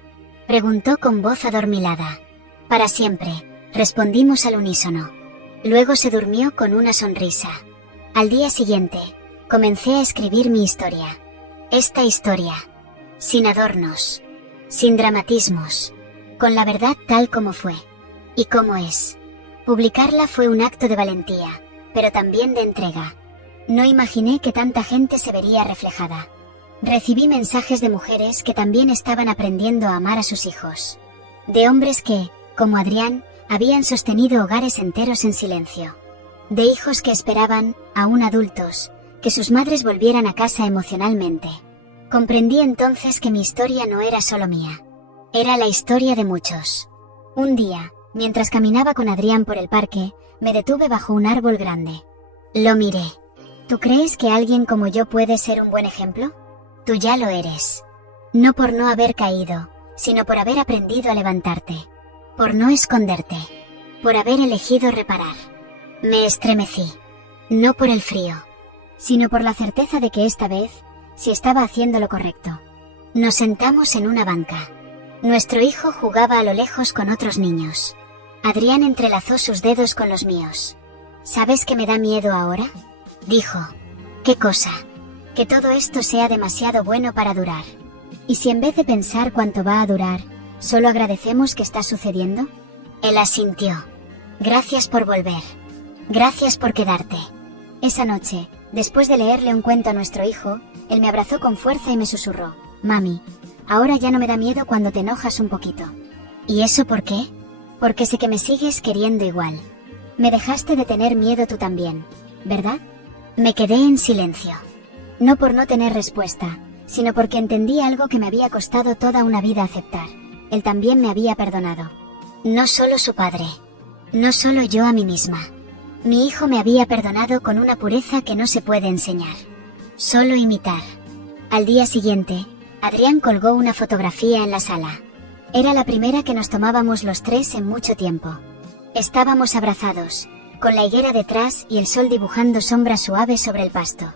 preguntó con voz adormilada. Para siempre, respondimos al unísono. Luego se durmió con una sonrisa. Al día siguiente, comencé a escribir mi historia. Esta historia. Sin adornos. Sin dramatismos. Con la verdad tal como fue. Y como es. Publicarla fue un acto de valentía, pero también de entrega. No imaginé que tanta gente se vería reflejada. Recibí mensajes de mujeres que también estaban aprendiendo a amar a sus hijos. De hombres que, como Adrián, habían sostenido hogares enteros en silencio. De hijos que esperaban, aún adultos, que sus madres volvieran a casa emocionalmente. Comprendí entonces que mi historia no era solo mía. Era la historia de muchos. Un día, mientras caminaba con Adrián por el parque, me detuve bajo un árbol grande. Lo miré. ¿Tú crees que alguien como yo puede ser un buen ejemplo? Tú ya lo eres. No por no haber caído, sino por haber aprendido a levantarte. Por no esconderte. Por haber elegido reparar. Me estremecí. No por el frío, sino por la certeza de que esta vez, si estaba haciendo lo correcto. Nos sentamos en una banca. Nuestro hijo jugaba a lo lejos con otros niños. Adrián entrelazó sus dedos con los míos. ¿Sabes qué me da miedo ahora?, dijo. ¿Qué cosa? Que todo esto sea demasiado bueno para durar. ¿Y si en vez de pensar cuánto va a durar, solo agradecemos que está sucediendo? Él asintió. Gracias por volver. Gracias por quedarte. Esa noche, después de leerle un cuento a nuestro hijo, él me abrazó con fuerza y me susurró: Mami, ahora ya no me da miedo cuando te enojas un poquito. ¿Y eso por qué? Porque sé que me sigues queriendo igual. Me dejaste de tener miedo tú también, ¿verdad? Me quedé en silencio. No por no tener respuesta, sino porque entendí algo que me había costado toda una vida aceptar. Él también me había perdonado. No solo su padre. No solo yo a mí misma. Mi hijo me había perdonado con una pureza que no se puede enseñar. Solo imitar. Al día siguiente, Adrián colgó una fotografía en la sala. Era la primera que nos tomábamos los tres en mucho tiempo. Estábamos abrazados, con la higuera detrás y el sol dibujando sombras suaves sobre el pasto.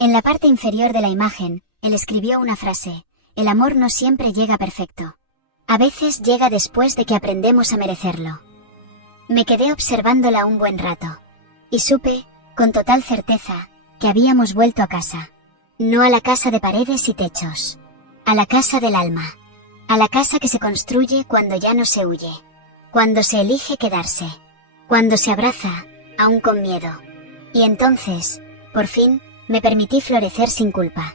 En la parte inferior de la imagen, él escribió una frase: el amor no siempre llega perfecto. A veces llega después de que aprendemos a merecerlo. Me quedé observándola un buen rato. Y supe, con total certeza, que habíamos vuelto a casa. No a la casa de paredes y techos. A la casa del alma. A la casa que se construye cuando ya no se huye. Cuando se elige quedarse. Cuando se abraza, aún con miedo. Y entonces, por fin, me permití florecer sin culpa.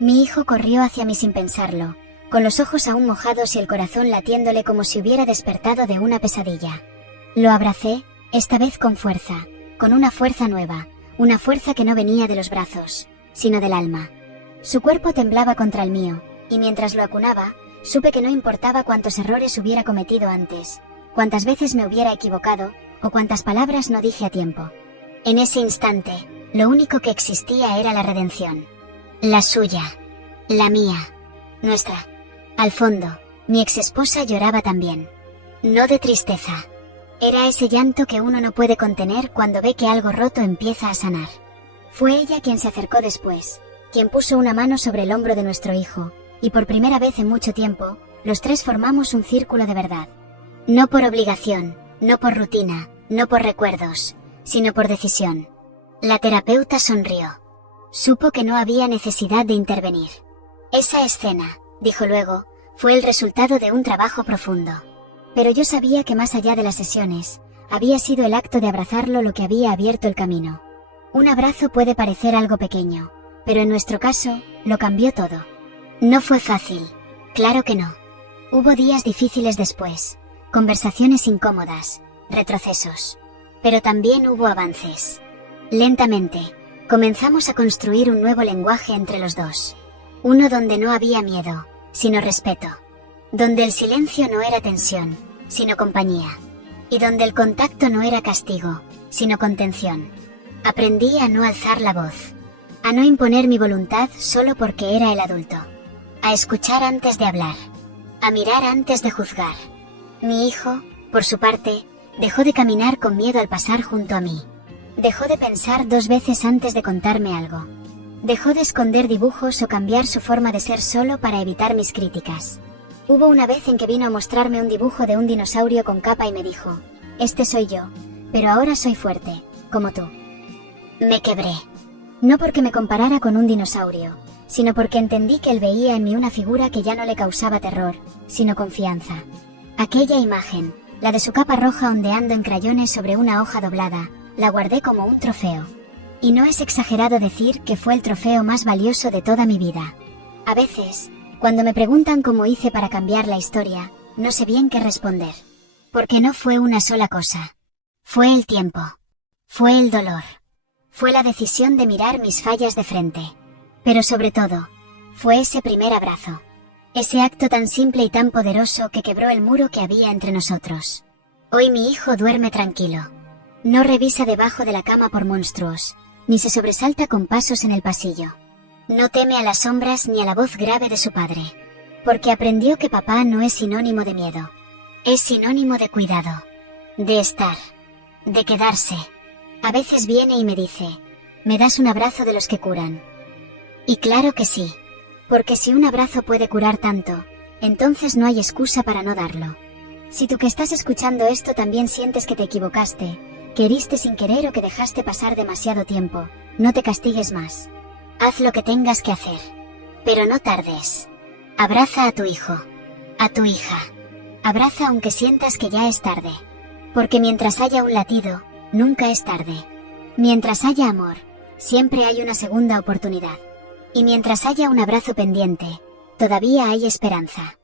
Mi hijo corrió hacia mí sin pensarlo, con los ojos aún mojados y el corazón latiéndole como si hubiera despertado de una pesadilla. Lo abracé, esta vez con fuerza, con una fuerza nueva, una fuerza que no venía de los brazos, sino del alma. Su cuerpo temblaba contra el mío, y mientras lo acunaba, supe que no importaba cuántos errores hubiera cometido antes, cuántas veces me hubiera equivocado, o cuántas palabras no dije a tiempo. En ese instante, lo único que existía era la redención. La suya. La mía. Nuestra. Al fondo, mi exesposa lloraba también. No de tristeza. Era ese llanto que uno no puede contener cuando ve que algo roto empieza a sanar. Fue ella quien se acercó después, quien puso una mano sobre el hombro de nuestro hijo, y por primera vez en mucho tiempo, los tres formamos un círculo de verdad. No por obligación, no por rutina, no por recuerdos, sino por decisión. La terapeuta sonrió. Supo que no había necesidad de intervenir. Esa escena, dijo luego, fue el resultado de un trabajo profundo. Pero yo sabía que más allá de las sesiones, había sido el acto de abrazarlo lo que había abierto el camino. Un abrazo puede parecer algo pequeño, pero en nuestro caso, lo cambió todo. No fue fácil, claro que no. Hubo días difíciles después, conversaciones incómodas, retrocesos. Pero también hubo avances. Lentamente, comenzamos a construir un nuevo lenguaje entre los dos. Uno donde no había miedo, sino respeto. Donde el silencio no era tensión, sino compañía. Y donde el contacto no era castigo, sino contención. Aprendí a no alzar la voz. A no imponer mi voluntad solo porque era el adulto. A escuchar antes de hablar. A mirar antes de juzgar. Mi hijo, por su parte, dejó de caminar con miedo al pasar junto a mí. Dejó de pensar 2 veces antes de contarme algo. Dejó de esconder dibujos o cambiar su forma de ser solo para evitar mis críticas. Hubo una vez en que vino a mostrarme un dibujo de un dinosaurio con capa y me dijo: este soy yo, pero ahora soy fuerte, como tú. Me quebré. No porque me comparara con un dinosaurio, sino porque entendí que él veía en mí una figura que ya no le causaba terror, sino confianza. Aquella imagen, la de su capa roja ondeando en crayones sobre una hoja doblada, la guardé como un trofeo. Y no es exagerado decir que fue el trofeo más valioso de toda mi vida. A veces, cuando me preguntan cómo hice para cambiar la historia, no sé bien qué responder. Porque no fue una sola cosa. Fue el tiempo. Fue el dolor. Fue la decisión de mirar mis fallas de frente. Pero sobre todo, fue ese primer abrazo. Ese acto tan simple y tan poderoso que quebró el muro que había entre nosotros. Hoy mi hijo duerme tranquilo. No revisa debajo de la cama por monstruos, ni se sobresalta con pasos en el pasillo. No teme a las sombras ni a la voz grave de su padre. Porque aprendió que papá no es sinónimo de miedo. Es sinónimo de cuidado. De estar. De quedarse. A veces viene y me dice: ¿me das un abrazo de los que curan? Y claro que sí. Porque si un abrazo puede curar tanto, entonces no hay excusa para no darlo. Si tú que estás escuchando esto también sientes que te equivocaste, que heriste sin querer o que dejaste pasar demasiado tiempo, no te castigues más. Haz lo que tengas que hacer. Pero no tardes. Abraza a tu hijo. A tu hija. Abraza aunque sientas que ya es tarde. Porque mientras haya un latido, nunca es tarde. Mientras haya amor, siempre hay una segunda oportunidad. Y mientras haya un abrazo pendiente, todavía hay esperanza.